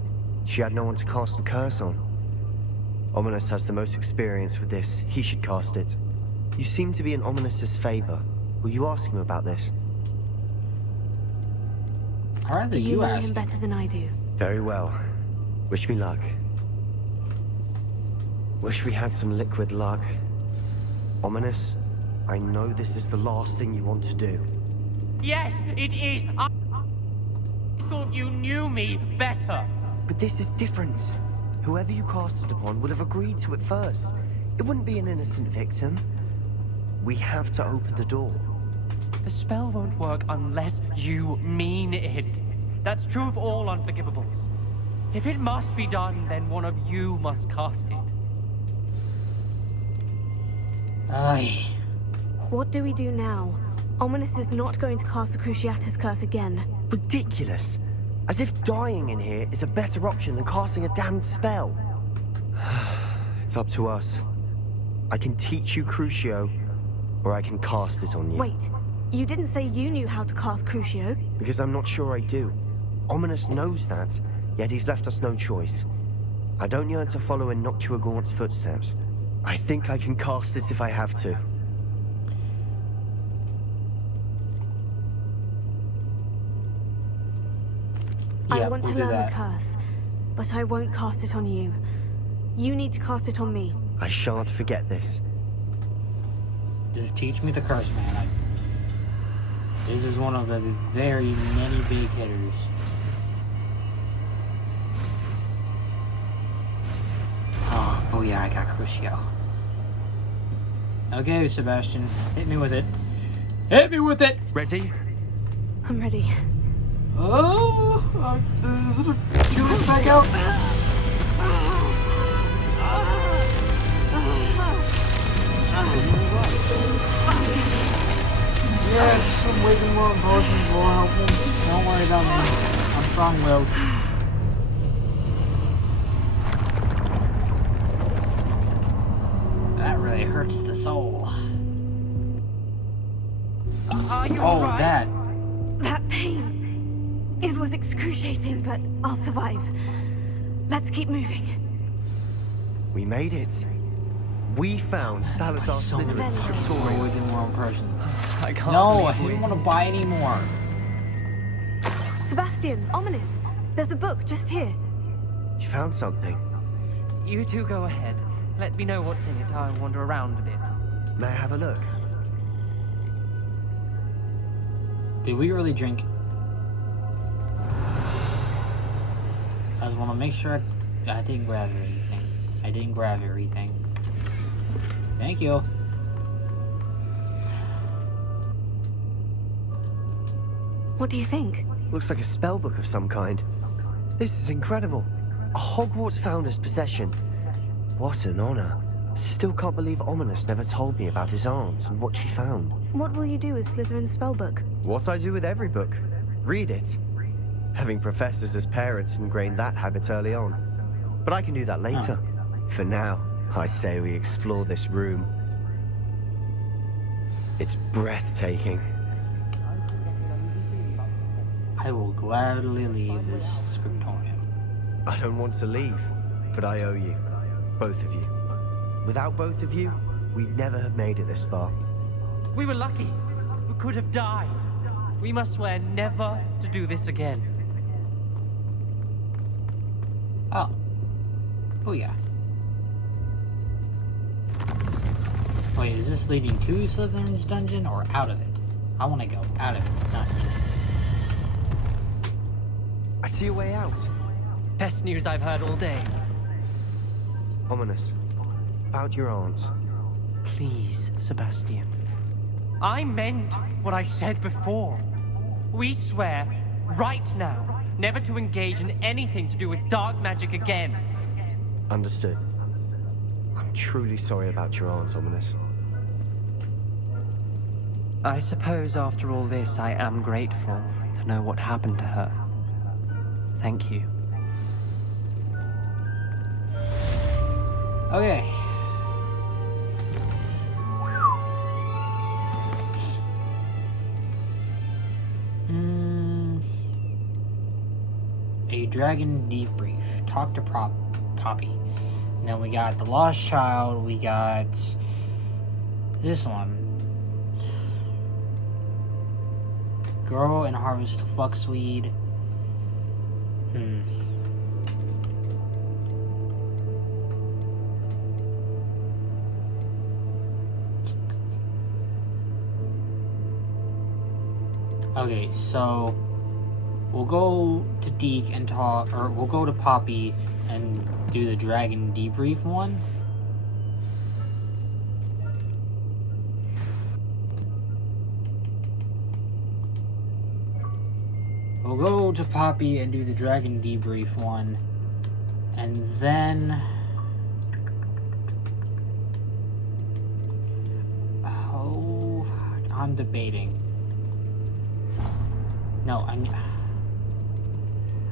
She had no one to cast the curse on. Ominous has the most experience with this. He should cast it. You seem to be in Ominous's favor. Will you ask him about this? I'd rather You you know ask. him better than I do. Very well. Wish me luck. Wish we had some liquid luck. Ominous, I know this is the last thing you want to do. Yes, it is. I thought you knew me better. But this is different. Whoever you cast it upon would have agreed to it first. It wouldn't be an innocent victim. We have to open the door. The spell won't work unless you mean it. That's true of all unforgivables. If it must be done, then one of you must cast it. Aye. What do we do now? Ominous is not going to cast the Cruciatus curse again. Ridiculous. As if dying in here is a better option than casting a damned spell. It's up to us. I can teach you Crucio, or I can cast it on you. Wait, you didn't say you knew how to cast Crucio? Because I'm not sure I do. Ominous knows that, yet he's left us no choice. I don't yearn to follow in Noctua Gaunt's footsteps. I think I can cast it if I have to. I want we'll to do learn that. the curse, but I won't cast it on you. You need to cast it on me. I shan't forget this. Just teach me the curse, man. This is one of the very many big hitters. Oh yeah, I got Crucio. Okay, Sebastian, hit me with it. Hit me with it! Ready? I'm ready. Oh, is it a shooting back out? Yeah, some waiting more potions will help him. Don't worry about me. I'm strong-willed. That really hurts the soul. Are you Oh, alright? that. That pain. It was excruciating, but I'll survive. Let's keep moving. We made it. We found Salazar Slytherin's scriptorium. Within one person. I can't No, I believe didn't want to buy any more. Sebastian, Ominous. There's a book just here. You found something. You two go ahead. Let me know what's in it. I'll wander around a bit. May I have a look? Did we really drink? I just want to make sure I didn't grab everything. I didn't grab everything. Thank you. What do you think? Looks like a spell book of some kind. This is incredible. A Hogwarts founder's possession. What an honor. Still can't believe Ominous never told me about his aunt and what she found. What will you do with Slytherin's spellbook? What I do with every book. Read it. Having professors as parents ingrained that habit early on. But I can do that later. For now, I say we explore this room. It's breathtaking. I will gladly leave this scriptorium. I don't want to leave, but I owe you. Both of you. Without both of you, we'd never have made it this far. We were lucky. We could have died. We must swear never to do this again. Oh. Oh yeah. Wait, is this leading to Slytherin's dungeon or out of it? I want to go out of it, not in. I see a way out. Best news I've heard all day. Ominous, about your aunt. Please, Sebastian. I meant what I said before. We swear, right now, never to engage in anything to do with dark magic again. Understood. I'm truly sorry about your aunt, Ominous. I suppose after all this, I am grateful to know what happened to her. Thank you. Okay. A dragon debrief. Talk to Poppy. And then we got the lost child. We got this one. Grow and harvest fluxweed. Okay, so we'll go to Deke and talk, or we'll go to Poppy and do the dragon debrief one. We'll go to Poppy and do the dragon debrief one, and then I'm debating. No,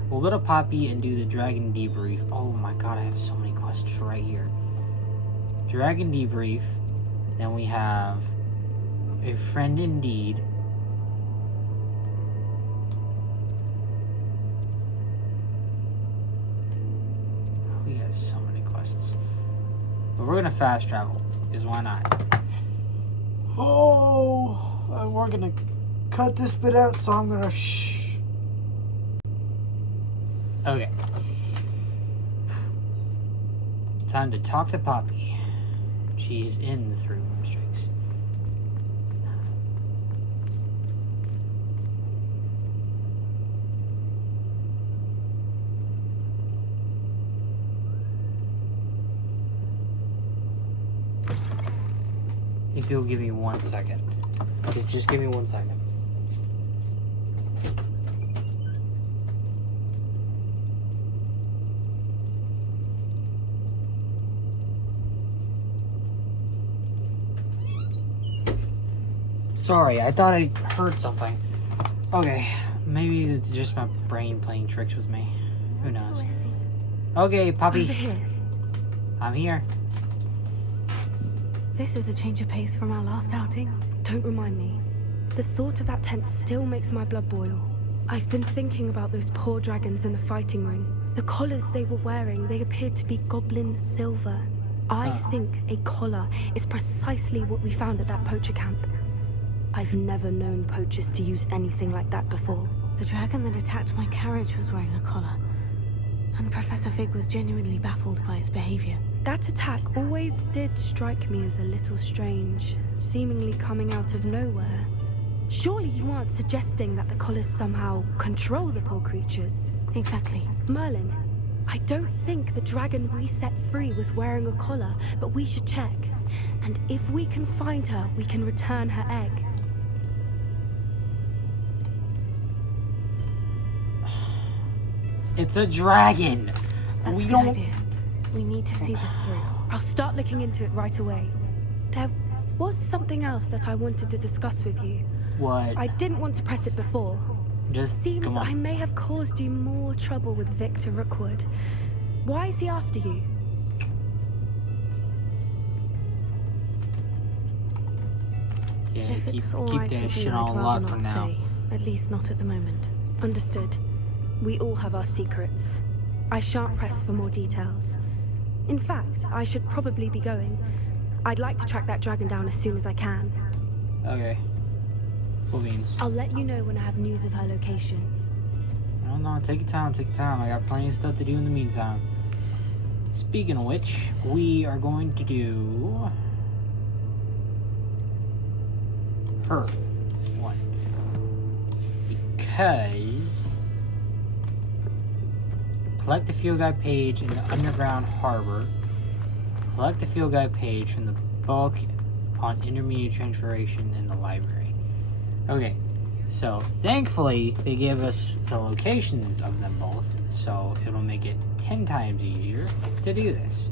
we'll go to Poppy and do the dragon debrief. Oh my god, I have so many questions right here. Dragon debrief. Then we have a friend indeed. We got so many quests. But we're gonna fast travel, because why not? Oh, we're gonna cut this bit out, so I'm gonna shh. Okay. Time to talk to Poppy. She's in the 3 room streaks. If you'll give me 1 second. Just give me 1 second. Sorry, I thought I heard something. Okay, maybe it's just my brain playing tricks with me. Who knows? Okay, Poppy. Over here. I'm here. This is a change of pace from our last outing. Don't remind me. The thought of that tent still makes my blood boil. I've been thinking about those poor dragons in the fighting ring. The collars they were wearing, they appeared to be goblin silver. I think a collar is precisely what we found at that poacher camp. I've never known poachers to use anything like that before. The dragon that attacked my carriage was wearing a collar. And Professor Fig was genuinely baffled by its behavior. That attack always did strike me as a little strange, seemingly coming out of nowhere. Surely you aren't suggesting that the collars somehow control the poor creatures? Exactly. Merlin, I don't think the dragon we set free was wearing a collar, but we should check. And if we can find her, we can return her egg. It's a dragon. That's a good idea. We need to see this through. I'll start looking into it right away. There was something else that I wanted to discuss with you. What? I didn't want to press it before. Just Seems come on. I may have caused you more trouble with Victor Rookwood. Why is he after you? Yeah, If it's all keep right that with you, shit I'd on rather lock not for now. say. At least not at the moment. Understood. We all have our secrets. I shan't press for more details. In fact, I should probably be going. I'd like to track that dragon down as soon as I can. Okay. Cool beans. I'll let you know when I have news of her location. No, take your time, take your time. I got plenty of stuff to do in the meantime. Speaking of which, we are going to do her one. Because collect the field guide page in the underground harbor. Collect the field guide page from the book on intermediate transformation in the library. Okay, so thankfully they give us the locations of them both, so it'll make it 10 times easier to do this.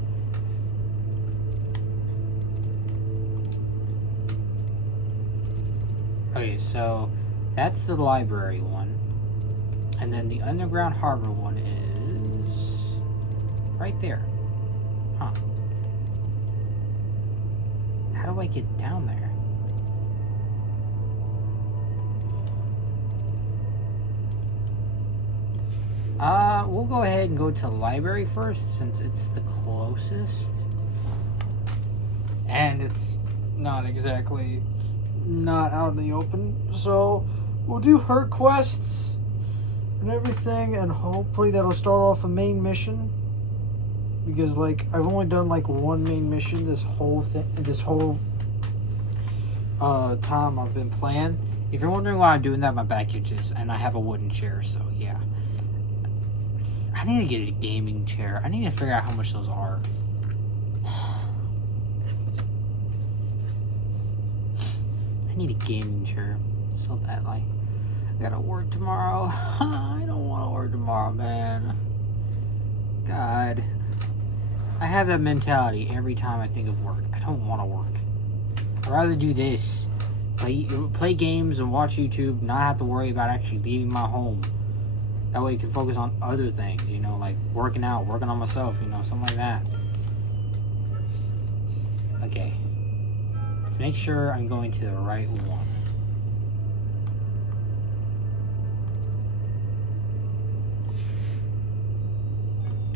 Okay, so that's the library one. And then the underground harbor one is right there. Huh. How do I get down there? We'll go ahead and go to the library first since it's the closest. And it's not exactly not out in the open. So we'll do her quests and everything, and hopefully that'll start off a main mission. Because like I've only done like one main mission this whole time I've been playing. If you're wondering why I'm doing that, my back itches and I have a wooden chair, so yeah. I need to get a gaming chair. I need to figure out how much those are. I need a gaming chair so badly. I gotta work tomorrow. I don't want to work tomorrow, man. God. I have that mentality every time I think of work. I don't want to work. I'd rather do this. Play games and watch YouTube, not have to worry about actually leaving my home. That way I can focus on other things, you know, like working out, working on myself, you know, something like that. Okay. Let's make sure I'm going to the right one.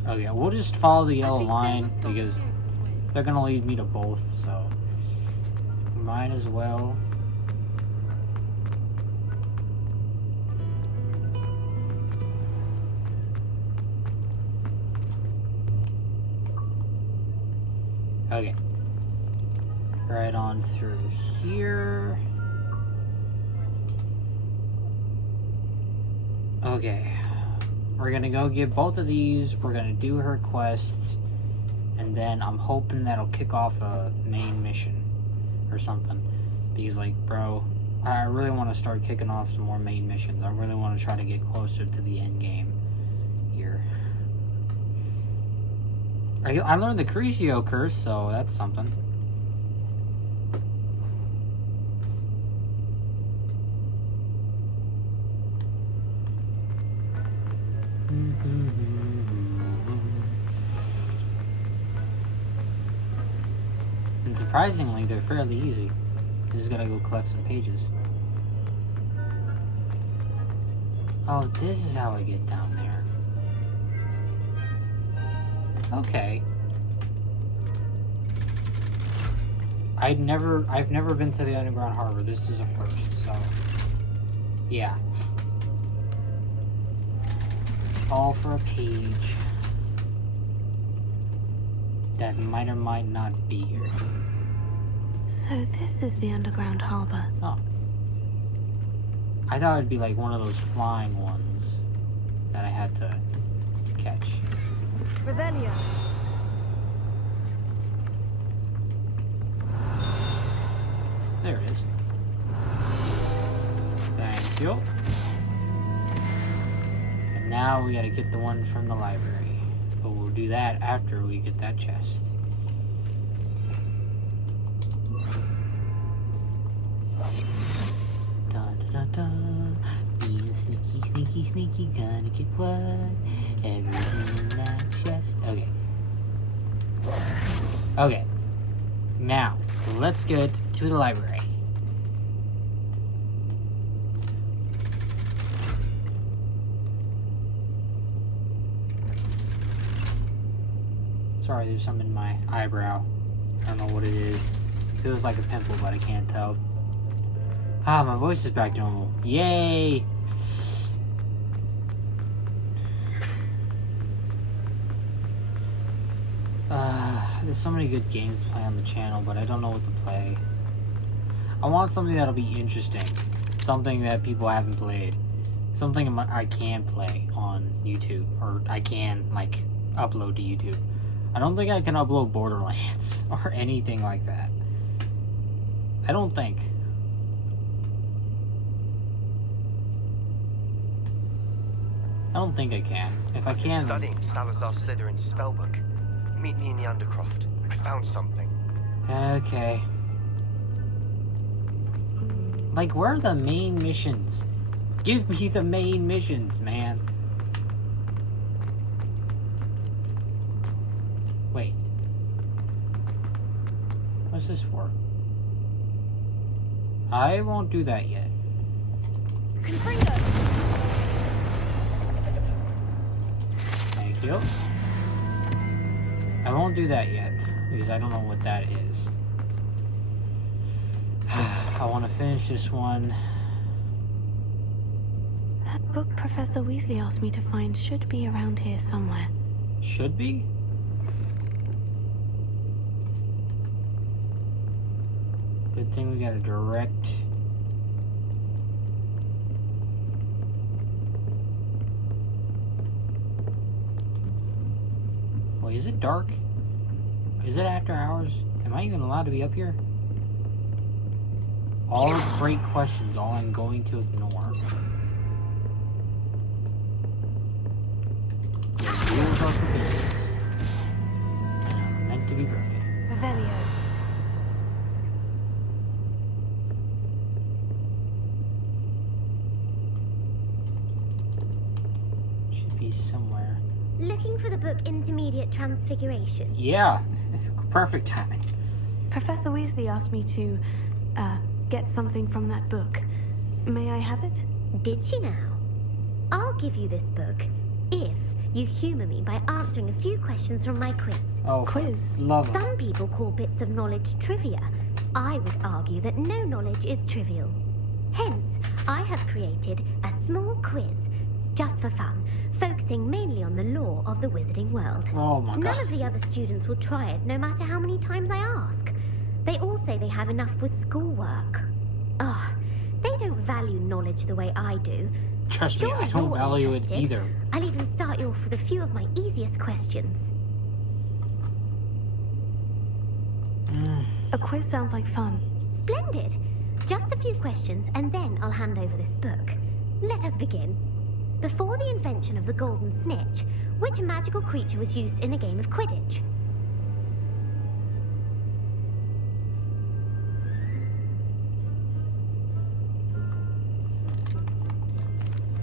Okay, we'll just follow the yellow line because they're gonna lead me to both, so might as well. Okay. Right on through here. Okay. We're gonna go get both of these. We're gonna do her quests. And then I'm hoping that'll kick off a main mission or something. Because, like, bro, I really want to start kicking off some more main missions. I really want to try to get closer to the end game here. I learned the Crucio curse, so that's something. And surprisingly, they're fairly easy. You just gotta go collect some pages. Oh, this is how I get down there. Okay. I've never been to the underground harbor. This is a first, so yeah. All for a page that might or might not be here. So this is the underground harbor. Oh. I thought it'd be like one of those flying ones that I had to catch. Revelia. There it is. Thank you. And now we gotta get the one from the library. But we'll do that after we get that chest. Dun dun dun dun. Being sneaky, sneaky, sneaky, gonna get what? Everything in that chest. Okay. Okay. Now, let's get to the library. Sorry, there's something in my eyebrow. I don't know what it is. It feels like a pimple, but I can't tell. Ah, my voice is back to normal. Yay! There's so many good games to play on the channel, but I don't know what to play. I want something that'll be interesting. Something that people haven't played. Something I can play on YouTube. Or I can, like, upload to YouTube. I don't think I can upload Borderlands or anything like that. I don't think. I don't think I can. If I can... Studying Salazar Slytherin's spellbook. Meet me in the Undercroft. I found something. Okay. Like, where are the main missions? Give me the main missions, man. Wait. What's this for? I won't do that yet. Thank you. I won't do that yet, because I don't know what that is. I want to finish this one. That book Professor Weasley asked me to find should be around here somewhere. Should be? Good thing we got a direct... Wait, is it dark? Is it after hours? Am I even allowed to be up here? All great questions, all I'm going to ignore. The rules are for business. And are meant to be broken. Revelio. Should be somewhere. Looking for the book Intermediate Transfiguration? Yeah, perfect timing. Professor Weasley asked me to, get something from that book. May I have it? Did she now? I'll give you this book if you humor me by answering a few questions from my quiz. Oh, quiz? Love it. Some people call bits of knowledge trivia. I would argue that no knowledge is trivial. Hence, I have created a small quiz, just for fun, focusing mainly on the lore of the wizarding world. Oh my god. None of the other students will try it, no matter how many times I ask. They all say they have enough with schoolwork. Ugh, they don't value knowledge the way I do. Trust me, I don't value it either. I'll even start you off with a few of my easiest questions. A quiz sounds like fun. Splendid! Just a few questions, and then I'll hand over this book. Let us begin. Before the invention of the golden snitch, which magical creature was used in a game of Quidditch?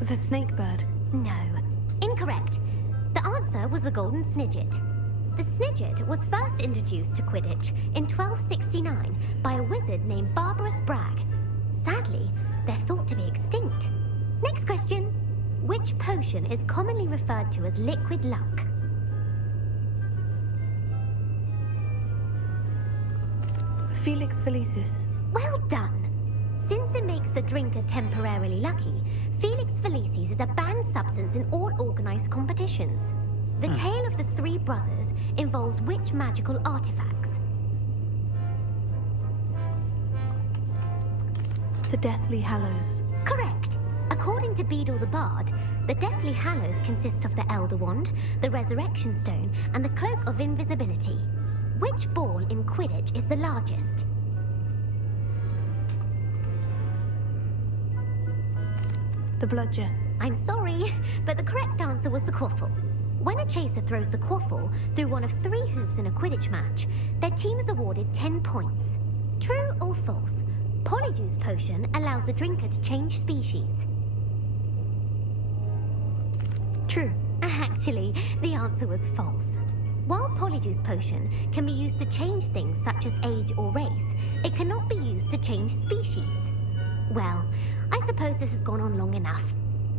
The snake bird. No. Incorrect. The answer was the golden snidget. The snidget was first introduced to Quidditch in 1269 by a wizard named Barbarous Bragg. Sadly, they're thought to be extinct. Next question. Which potion is commonly referred to as liquid luck? Felix Felicis. Well done. Since it makes the drinker temporarily lucky, Felix Felicis is a banned substance in all organized competitions. The tale of the three brothers involves which magical artifacts? The Deathly Hallows. Correct. According to Beedle the Bard, the Deathly Hallows consists of the Elder Wand, the Resurrection Stone, and the Cloak of Invisibility. Which ball in Quidditch is the largest? The Bludger. I'm sorry, but the correct answer was the quaffle. When a chaser throws the quaffle through one of 3 hoops in a Quidditch match, their team is awarded 10 points. True or false? Polyjuice Potion allows the drinker to change species. True. Actually, the answer was false. While Polyjuice Potion can be used to change things such as age or race, it cannot be used to change species. Well, I suppose this has gone on long enough.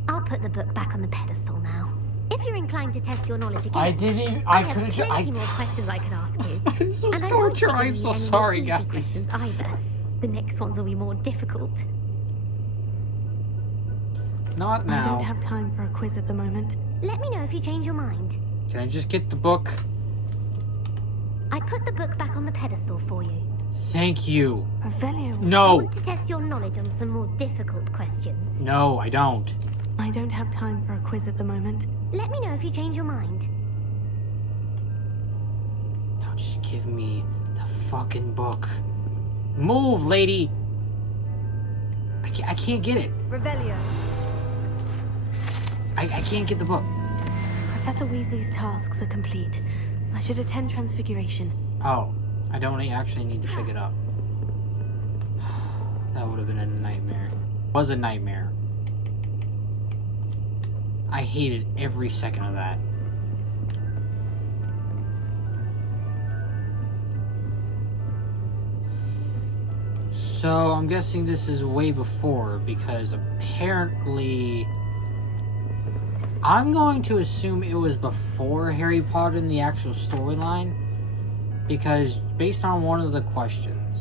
I'll put the book back on the pedestal now. If you're inclined to test your knowledge again, I have plenty more questions I could ask you. This is and torture. I'm so sorry, guys. Questions either. The next ones will be more difficult. Not now. I don't have time for a quiz at the moment. Let me know if you change your mind. Can I just get the book? I put the book back on the pedestal for you. Thank you. Revelio. No. I want to test your knowledge on some more difficult questions. No, I don't. I don't have time for a quiz at the moment. Let me know if you change your mind. Give me the fucking book. Move, lady! I can't get it. Revelio. I can't get the book. Professor Weasley's tasks are complete. I should attend Transfiguration. Oh, I don't actually need to pick it up. That would have been a nightmare. It was a nightmare. I hated every second of that. So I'm guessing this is way before, because apparently I'm going to assume it was before Harry Potter in the actual storyline, because based on one of the questions,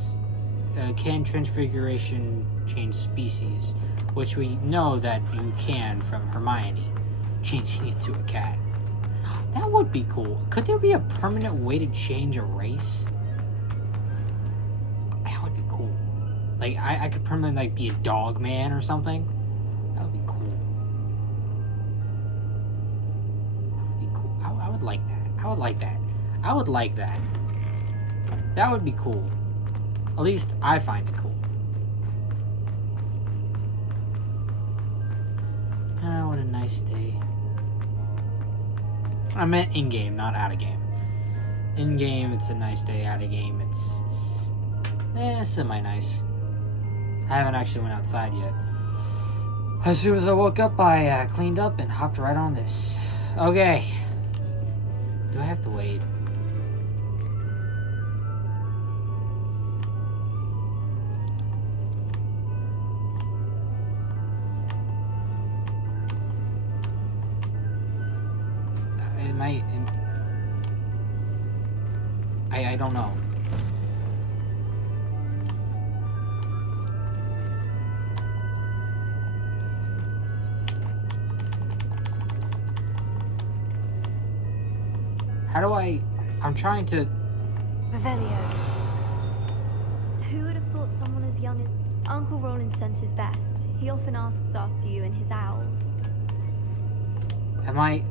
can Transfiguration change species? Which we know that you can from Hermione, changing it to a cat. That would be cool. Could there be a permanent way to change a race? That would be cool. Like, I could permanently, like, be a dog man or something. That would be cool. That would be cool. I would like that. I would like that. I would like that. That would be cool. At least I find it cool. Ah, what a nice day. I meant in-game, not out-of-game. In-game, it's a nice day. Out-of-game, it's semi-nice. I haven't actually went outside yet. As soon as I woke up, I cleaned up and hopped right on this. Okay. Do I have to wait? I don't know. How do I'm trying to... Revelio. Who would have thought someone as young as... Uncle Roland sends his best. He often asks after you and his owls. Am I...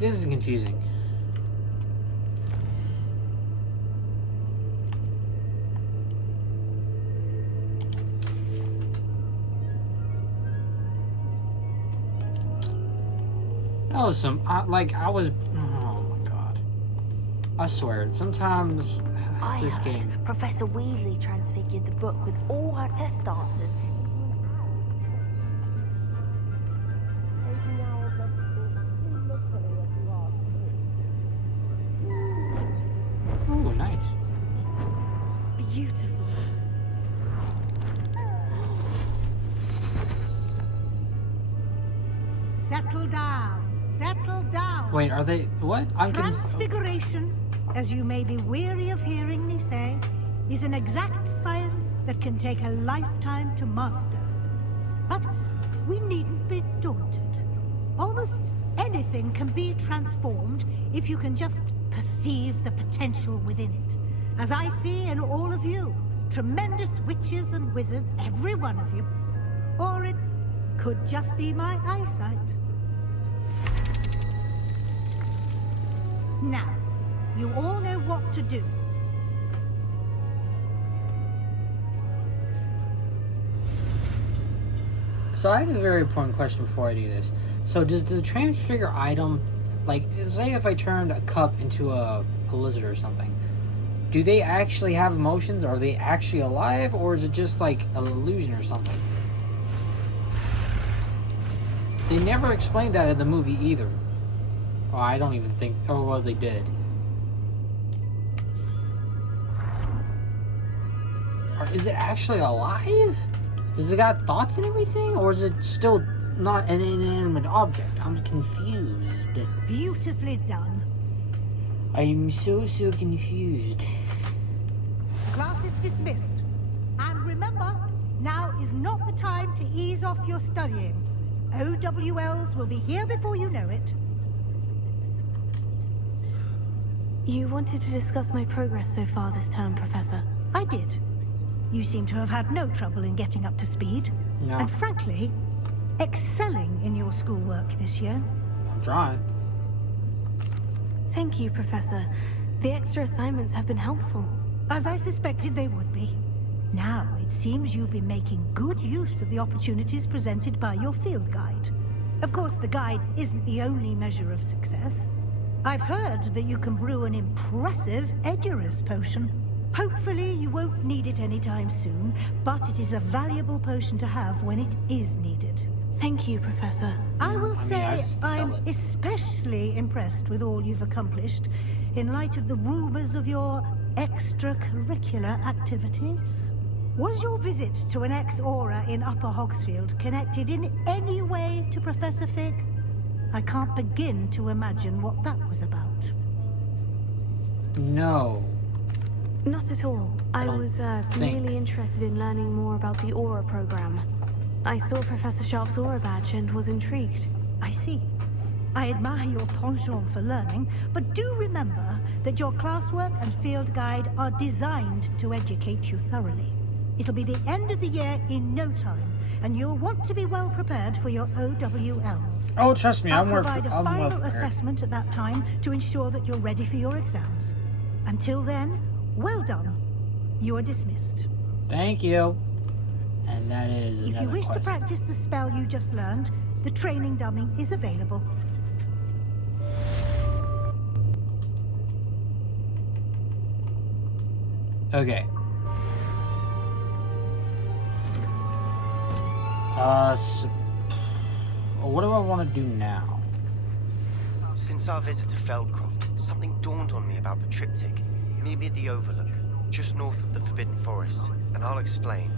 This is confusing. That was some... I was... Oh my god. I swear, sometimes... this game... Professor Weasley transfigured the book with all her test answers. Oh, nice. Beautiful. Settle down. Settle down. Wait, are they... What? Transfiguration, as you may be weary of hearing me say, is an exact science that can take a lifetime to master. But we needn't be daunted. Almost anything can be transformed if you can just perceive the potential within it. As I see in all of you, tremendous witches and wizards, every one of you. Or it could just be my eyesight. Now, you all know what to do. So I have a very important question before I do this. So does the transfigure item, like, say if I turned a cup into a lizard or something, do they actually have emotions? Are they actually alive? Or is it just like an illusion or something? They never explained that in the movie either. Oh, I don't even think... Oh, well, they did. Or is it actually alive? Does it got thoughts and everything? Or is it still not an inanimate object? I'm confused. Beautifully done. I'm so confused. Class is dismissed. And remember, now is not the time to ease off your studying. OWLs will be here before you know it. You wanted to discuss my progress so far this term, Professor. I did. You seem to have had no trouble in getting up to speed. No. And frankly, excelling in your schoolwork this year. I'm trying. Thank you, Professor. The extra assignments have been helpful. As I suspected they would be. Now, it seems you've been making good use of the opportunities presented by your field guide. Of course, the guide isn't the only measure of success. I've heard that you can brew an impressive Edurus potion. Hopefully, you won't need it anytime soon, but it is a valuable potion to have when it is needed. Thank you, Professor. I will say I'm especially impressed with all you've accomplished in light of the rumors of your extracurricular activities. Was your visit to an ex-Aura in Upper Hogsfield connected in any way to Professor Fig? I can't begin to imagine what that was about. No. Not at all. I was really interested in learning more about the Aura program. I saw Professor Sharp's Aura badge and was intrigued. I see. I admire your penchant for learning, but do remember that your classwork and field guide are designed to educate you thoroughly. It'll be the end of the year in no time, and you'll want to be well prepared for your OWLs. Oh, trust me, I'll I'm provide a well final prepared. assessment at that time to ensure that you're ready for your exams. Until then, well done. You are dismissed. Thank you. And that is If you wish to practice the spell you just learned, the training dummy is available. Okay. What do I want to do now? Since our visit to Feldcroft, something dawned on me about the triptych. Maybe at the Overlook, just north of the Forbidden Forest, and I'll explain.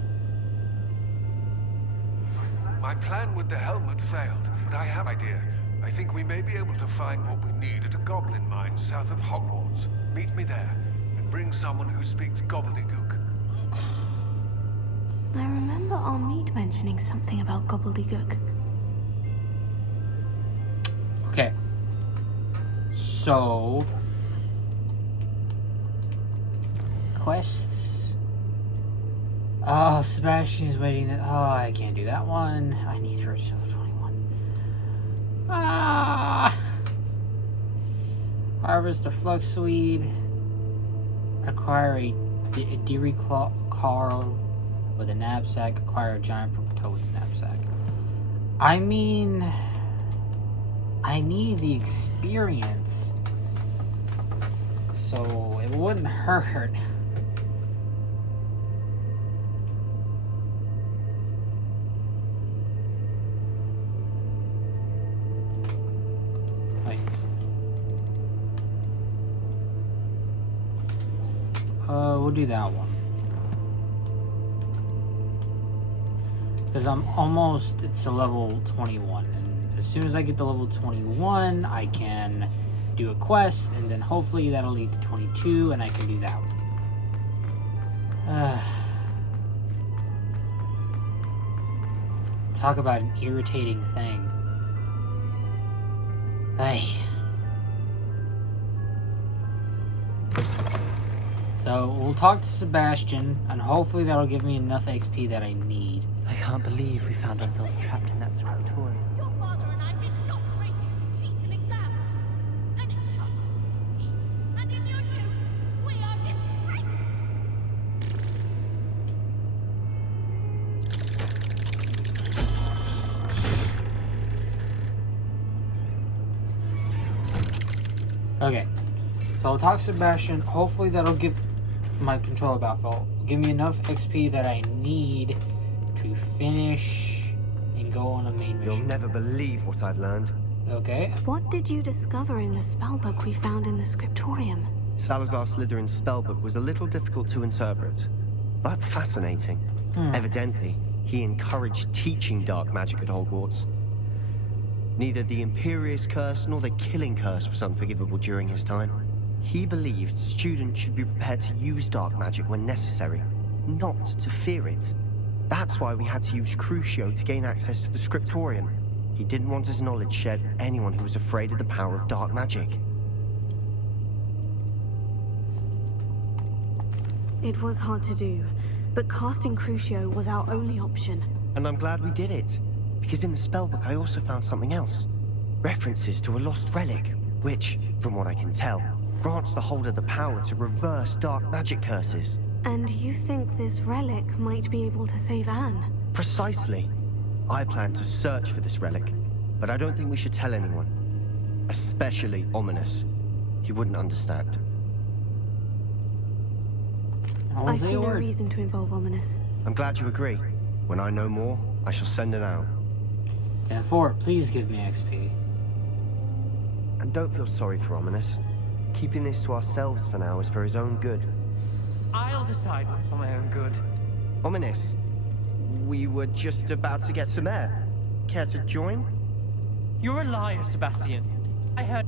My plan with the helmet failed, but I have an idea. I think we may be able to find what we need at a goblin mine south of Hogwarts. Meet me there, and bring someone who speaks gobbledygook. I remember Armid mentioning something about gobbledygook. Okay. So... quests. Oh, Sebastian is waiting. Oh, I can't do that one. I need her to 21. Ah! Harvest a fluxweed. Acquire a Deary Carl with a knapsack. Acquire a giant purple toe with a knapsack. I mean, I need the experience, so it wouldn't hurt. We'll do that one. Because I'm almost, it's a level 21. And as soon as I get to level 21, I can do a quest, and then hopefully that'll lead to 22, and I can do that one. Talk about an irritating thing. Hey. So, we'll talk to Sebastian, and hopefully that'll give me enough XP that I need. I can't believe we found ourselves trapped in that scriptorium. Okay, so I'll talk to Sebastian. Hopefully that'll give my controller backfall. Give me enough XP that I need to finish and go on a main mission. You'll never believe what I've learned. Okay. What did you discover in the spellbook we found in the scriptorium? Salazar Slytherin's spellbook was a little difficult to interpret, but fascinating. Evidently, he encouraged teaching dark magic at Hogwarts. Neither the Imperious Curse nor the Killing Curse was unforgivable during his time. He believed students should be prepared to use dark magic when necessary, not to fear it. That's why we had to use Crucio to gain access to the scriptorium. He didn't want his knowledge shared with anyone who was afraid of the power of dark magic. It was hard to do, but casting Crucio was our only option. And I'm glad we did it, because in the spellbook I also found something else. References to a lost relic. which, from what I can tell, grants the holder the power to reverse dark magic curses. And you think this relic might be able to save Anne? Precisely. I plan to search for this relic, but I don't think we should tell anyone. Especially Ominous. He wouldn't understand. I see no reason to involve Ominous. I'm glad you agree. When I know more, I shall send it out. And for it, please give me XP. And don't feel sorry for Ominous. Keeping this to ourselves for now is for his own good. I'll decide what's for my own good. Ominous, we were just about to get some air. Care to join? You're a liar, Sebastian. I heard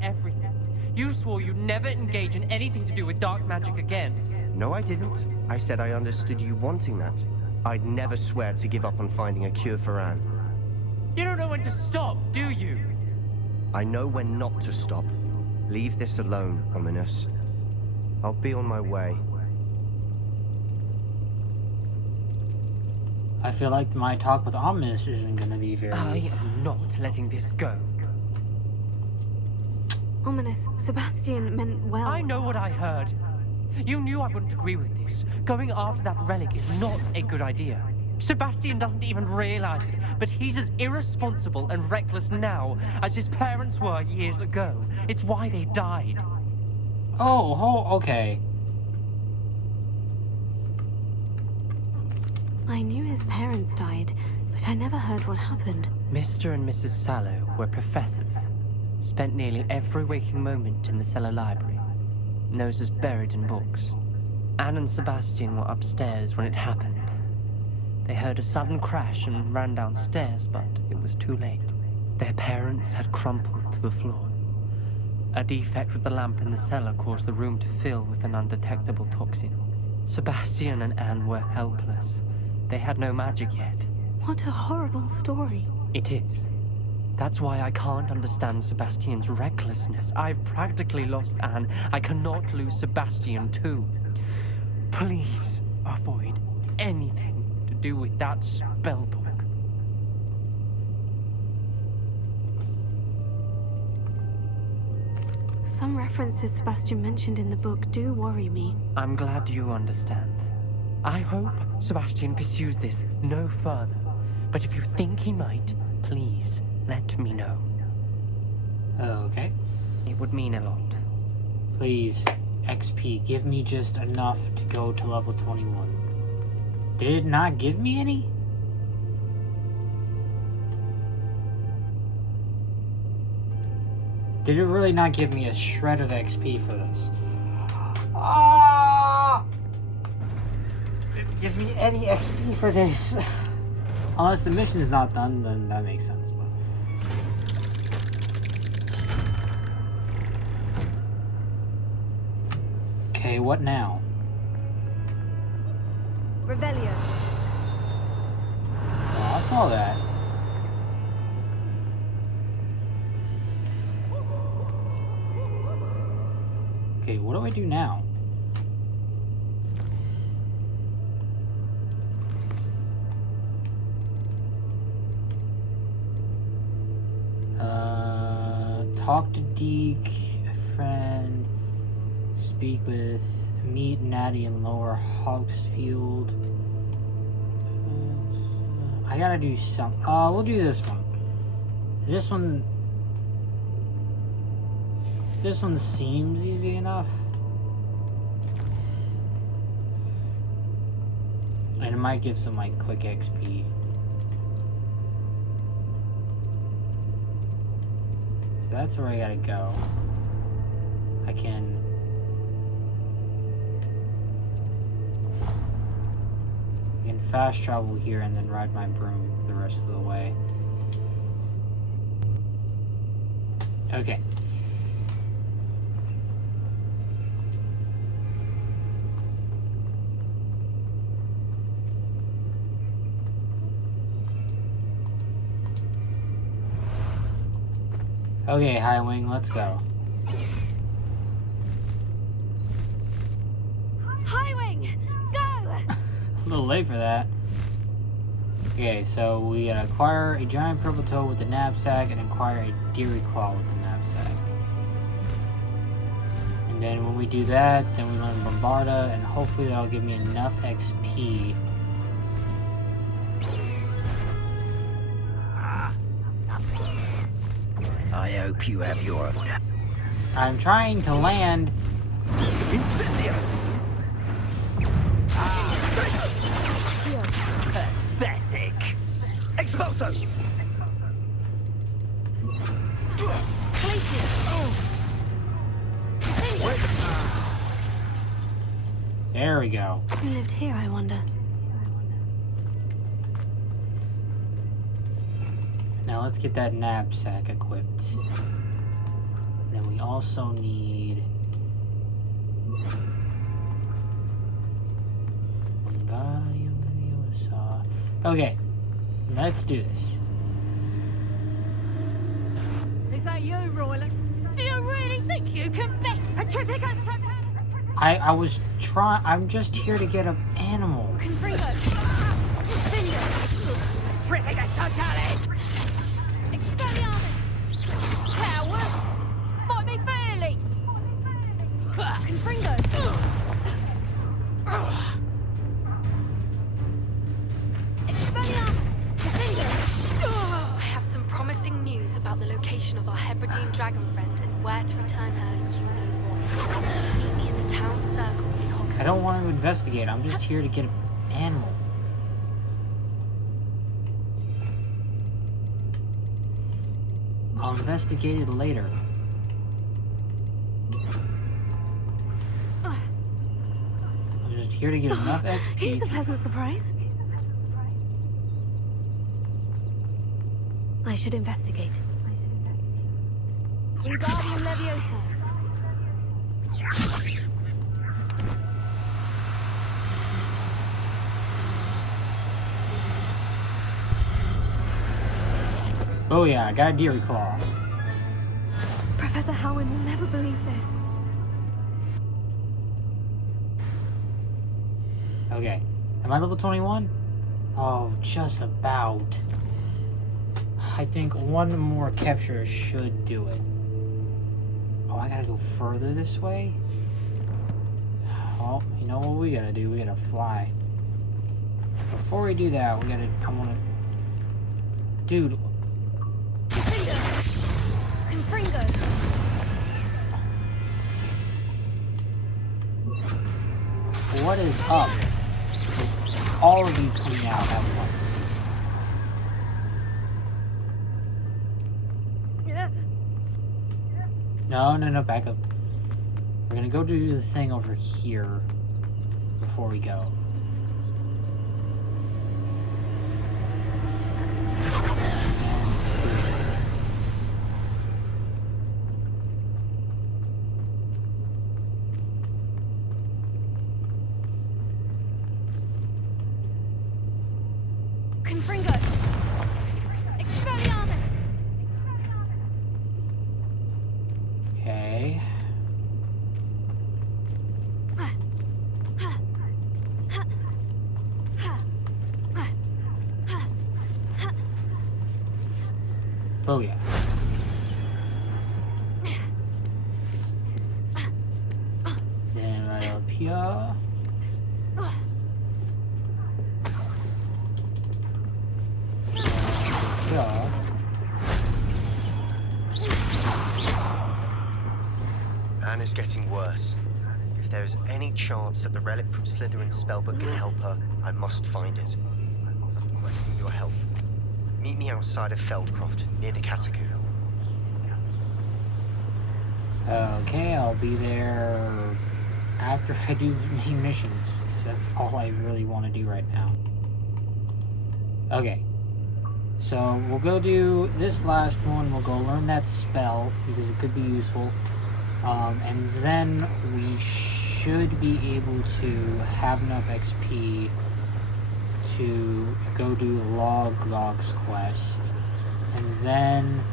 everything. You swore you'd never engage in anything to do with dark magic again. No, I didn't. I said I understood you wanting that. I'd never swear to give up on finding a cure for Anne. You don't know when to stop, do you? I know when not to stop. Leave this alone, Ominous. I'll be on my way. I feel like my talk with Ominous isn't gonna be very... I am not letting this go. Ominous, Sebastian meant well. I know what I heard. You knew I wouldn't agree with this. Going after that relic is not a good idea. Sebastian doesn't even realize it, but he's as irresponsible and reckless now as his parents were years ago. It's why they died. Oh, okay. I knew his parents died, but I never heard what happened. Mr. and Mrs. Sallow were professors. Spent nearly every waking moment in the cellar library. Noses buried in books. Anne and Sebastian were upstairs when it happened. They heard a sudden crash and ran downstairs, but it was too late. Their parents had crumpled to the floor. A defect with the lamp in the cellar caused the room to fill with an undetectable toxin. Sebastian and Anne were helpless. They had no magic yet. What a horrible story. It is. That's why I can't understand Sebastian's recklessness. I've practically lost Anne. I cannot lose Sebastian too. Please avoid anything to do with that spellbook. Some references Sebastian mentioned in the book do worry me. I'm glad you understand. I hope Sebastian pursues this no further. But if you think he might, please let me know. Okay. It would mean a lot. Please, XP, give me just enough to go to level 21. Did it not give me any? Did it really not give me a shred of XP for this? Ah! Didn't give me any XP for this. Unless the mission's not done, then that makes sense. But okay, what now? Revelio. Oh, I saw that. Okay, what do I do now? Talk to Deke, a friend, speak with, meet Natty in Lower Hogsfield. I gotta do some. We'll do this one. This one seems easy enough. And it might give some like quick XP. So that's where I gotta go. I can fast travel here and then ride my broom the rest of the way. Okay. Okay, High Wing, let's go. High Wing, go! A little late for that. Okay, so we gotta acquire a giant purple toad with the knapsack and acquire a deery claw with the knapsack. And then when we do that, then we learn Bombarda, and hopefully that'll give me enough XP. I hope you have your... I'm trying to land. Incendio! Pathetic! Expulso! There we go. Who lived here, I wonder? Now let's get that knapsack equipped. Then we also need... Okay, let's do this. Is that you, Royland? Do you really think you can best contribute us to... I was trying... I'm just here to get an animal. Trificus totalis! Expelliarmus! Coward! Fight me fairly! Confringo! I have some promising news about the location of our Hebridean dragon friend and where to return her, you know what. Meet me in the town circle in Hogsmeade. I don't want to investigate. I'm just here to get an animal. I'll investigate it later. I'm just here to get enough XP. Here's a pleasant surprise. I should investigate. Wingardium Leviosa. Oh yeah, I got a deery claw. Professor Howin will never believe this. Okay, am I level 21? Oh, just about. I think one more capture should do it. Oh, I gotta go further this way? Well, you know what we gotta do? We gotta fly. Before we do that, we gotta... I wanna... Dude. Confringo. What is up with all of you coming out at once? No, back up. We're gonna go do the thing over here before we go. Confringo. Expelliarmus. Okay. Oh yeah. Then right up here. Yeah. Anne is getting worse. If there is any chance that the relic from Slytherin's spellbook can help her, I must find it. I'm requesting your help. Meet me outside of Feldcroft, near the Catacomb. Okay, I'll be there after I do the main missions, because that's all I really want to do right now. Okay. So, we'll go do this last one, we'll go learn that spell, because it could be useful. And then we should be able to have enough XP to go do Logog's quest. And then...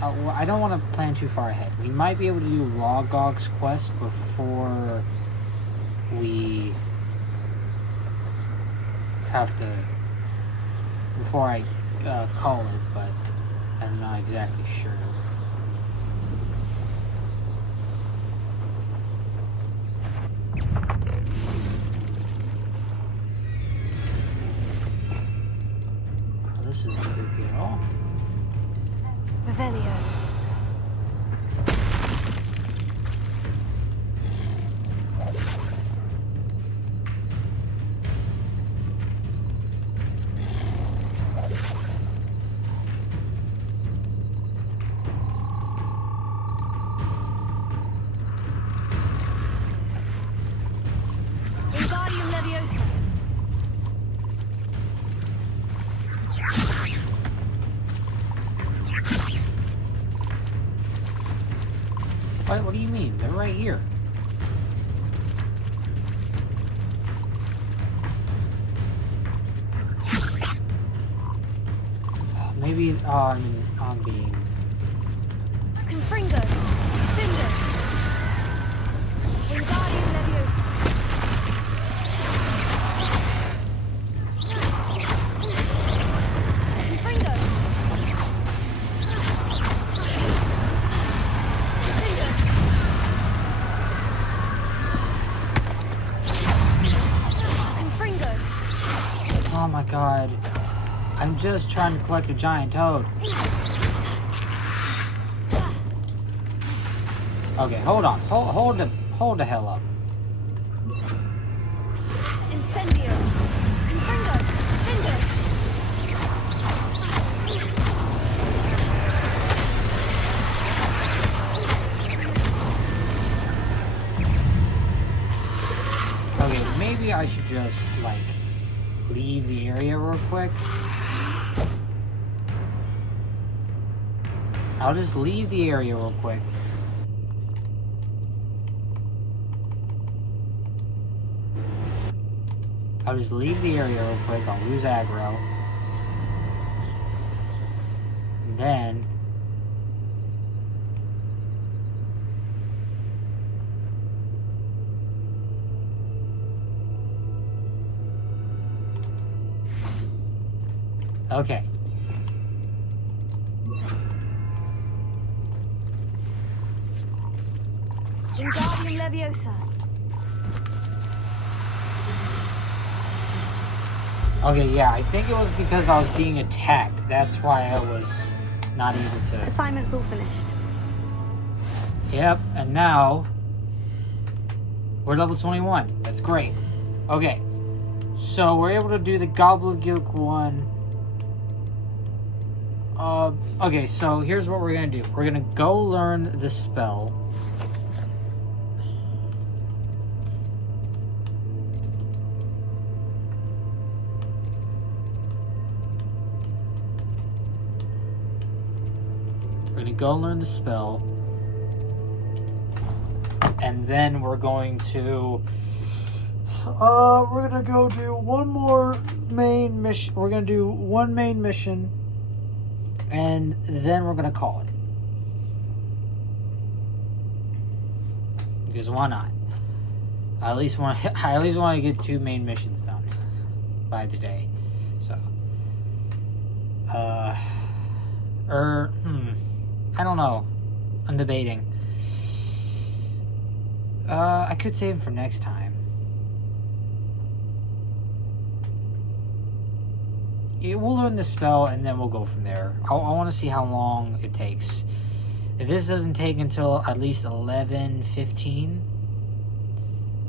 well, I don't want to plan too far ahead. We might be able to do Logog's quest before we have to before I call it, but I'm not exactly sure. This is creepy at all. Revelio. Wingardium Leviosa. What do you mean? They're right here. Maybe, I mean, I'm being... Confringo. Finger. Wingardium Leviosa. Confringo. Oh my god. I'm just trying to collect a giant toad. Okay, hold on. Hold the hell up. Incendio. Confringo. Finger. Okay, maybe I should just, like, leave the area real quick. I'll just leave the area real quick. I'll just leave the area real quick. I'll lose aggro. And then... Okay. Wingardium Leviosa. Okay, yeah, I think it was because I was being attacked. That's why I was not able to... Assignment's all finished. Yep, and now... we're level 21. That's great. Okay. So, we're able to do the gobbledygook one. Okay, so here's what we're gonna do. We're gonna go learn the spell. We're gonna go learn the spell. And then we're going to... we're gonna go do one more main mission. We're gonna do one main mission. And then we're gonna call it. Because why not? I at least want to get 2 main missions done by today. So I don't know. I'm debating. I could save them for next time. We'll learn the spell and then we'll go from there. I want to see how long it takes. If this doesn't take until at least 11:15,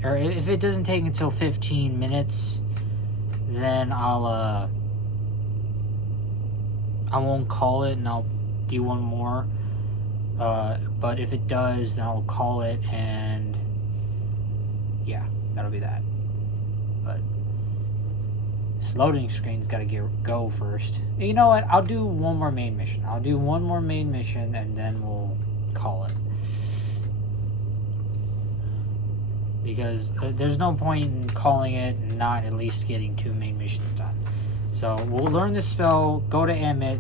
or if it doesn't take until 15 minutes, then I won't call it and I'll do one more. But if it does, then I'll call it and yeah, that'll be that. But this loading screen's got to go first. You know what? I'll do one more main mission. I'll do one more main mission and then we'll call it. Because there's no point in calling it and not at least getting 2 main missions done. So we'll learn the spell, go to Emmett.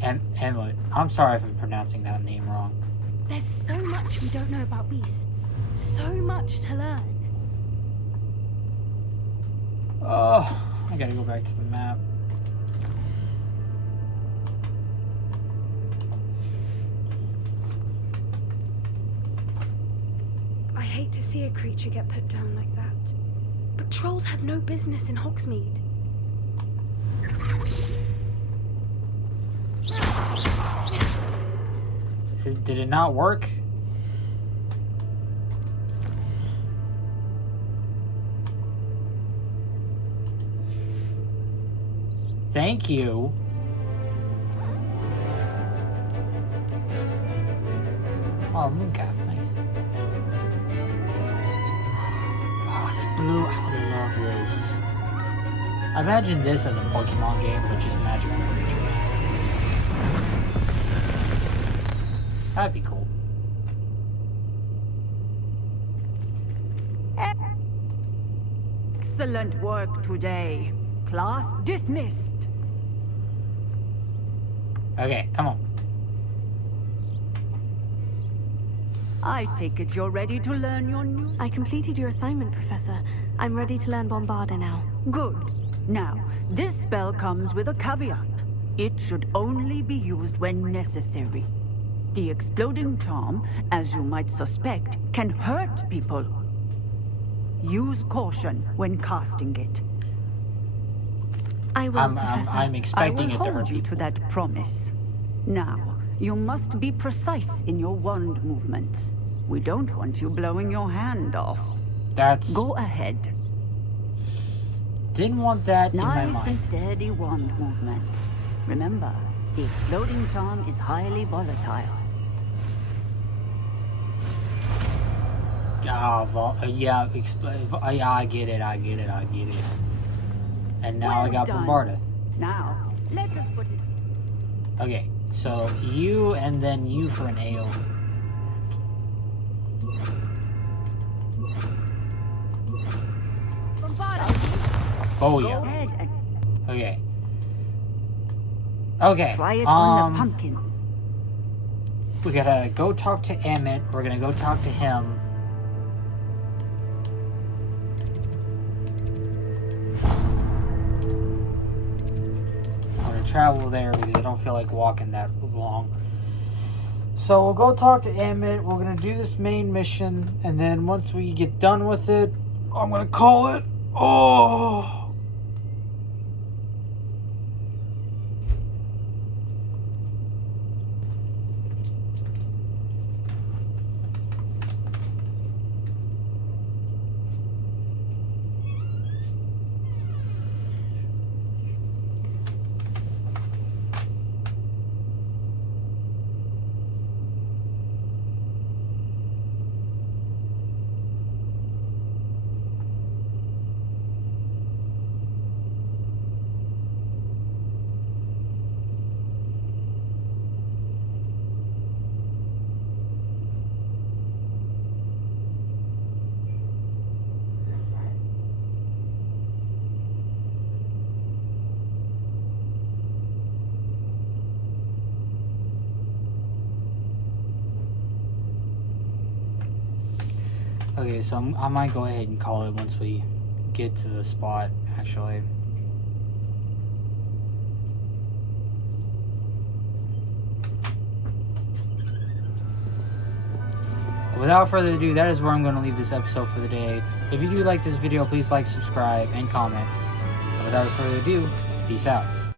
Emmett. I'm sorry if I'm pronouncing that name wrong. There's so much we don't know about beasts. So much to learn. Oh, I gotta go back to the map. hate to see a creature get put down like that. But trolls have no business in Hogsmeade. Did it not work? Thank you. Oh, mooncalf, nice. Oh, it's blue. I would love this. I imagine this as a Pokemon game, but just magical creatures. That'd be cool. Excellent work today. Class dismissed. Okay, come on. I take it you're ready to learn your new... I completed your assignment, Professor. I'm ready to learn Bombarda now. Good. Now, this spell comes with a caveat. It should only be used when necessary. The exploding charm, as you might suspect, can hurt people. Use caution when casting it. I will, Professor. I'm expecting it to hurt I will hold you to that promise. Now, you must be precise in your wand movements. We don't want you blowing your hand off. That's... Go ahead. Didn't want that in my Nice mind. and steady wand movements. Remember, the exploding charm is highly volatile. Yeah, I get it. And now I got Bombarda. Now, let us put it... Okay, so you and then you for an AO. Oh yeah. Okay. Okay. Try it on the pumpkins. We gotta go talk to Emmett. We're gonna go talk to him. I'm gonna travel there because I don't feel like walking that long. So we'll go talk to Emmett. We're gonna do this main mission, and then once we get done with it, I'm gonna call it. Oh. Okay, so I might go ahead and call it once we get to the spot, actually. Without further ado, that is where I'm going to leave this episode for the day. If you do like this video, please like, subscribe, and comment. Without further ado, peace out.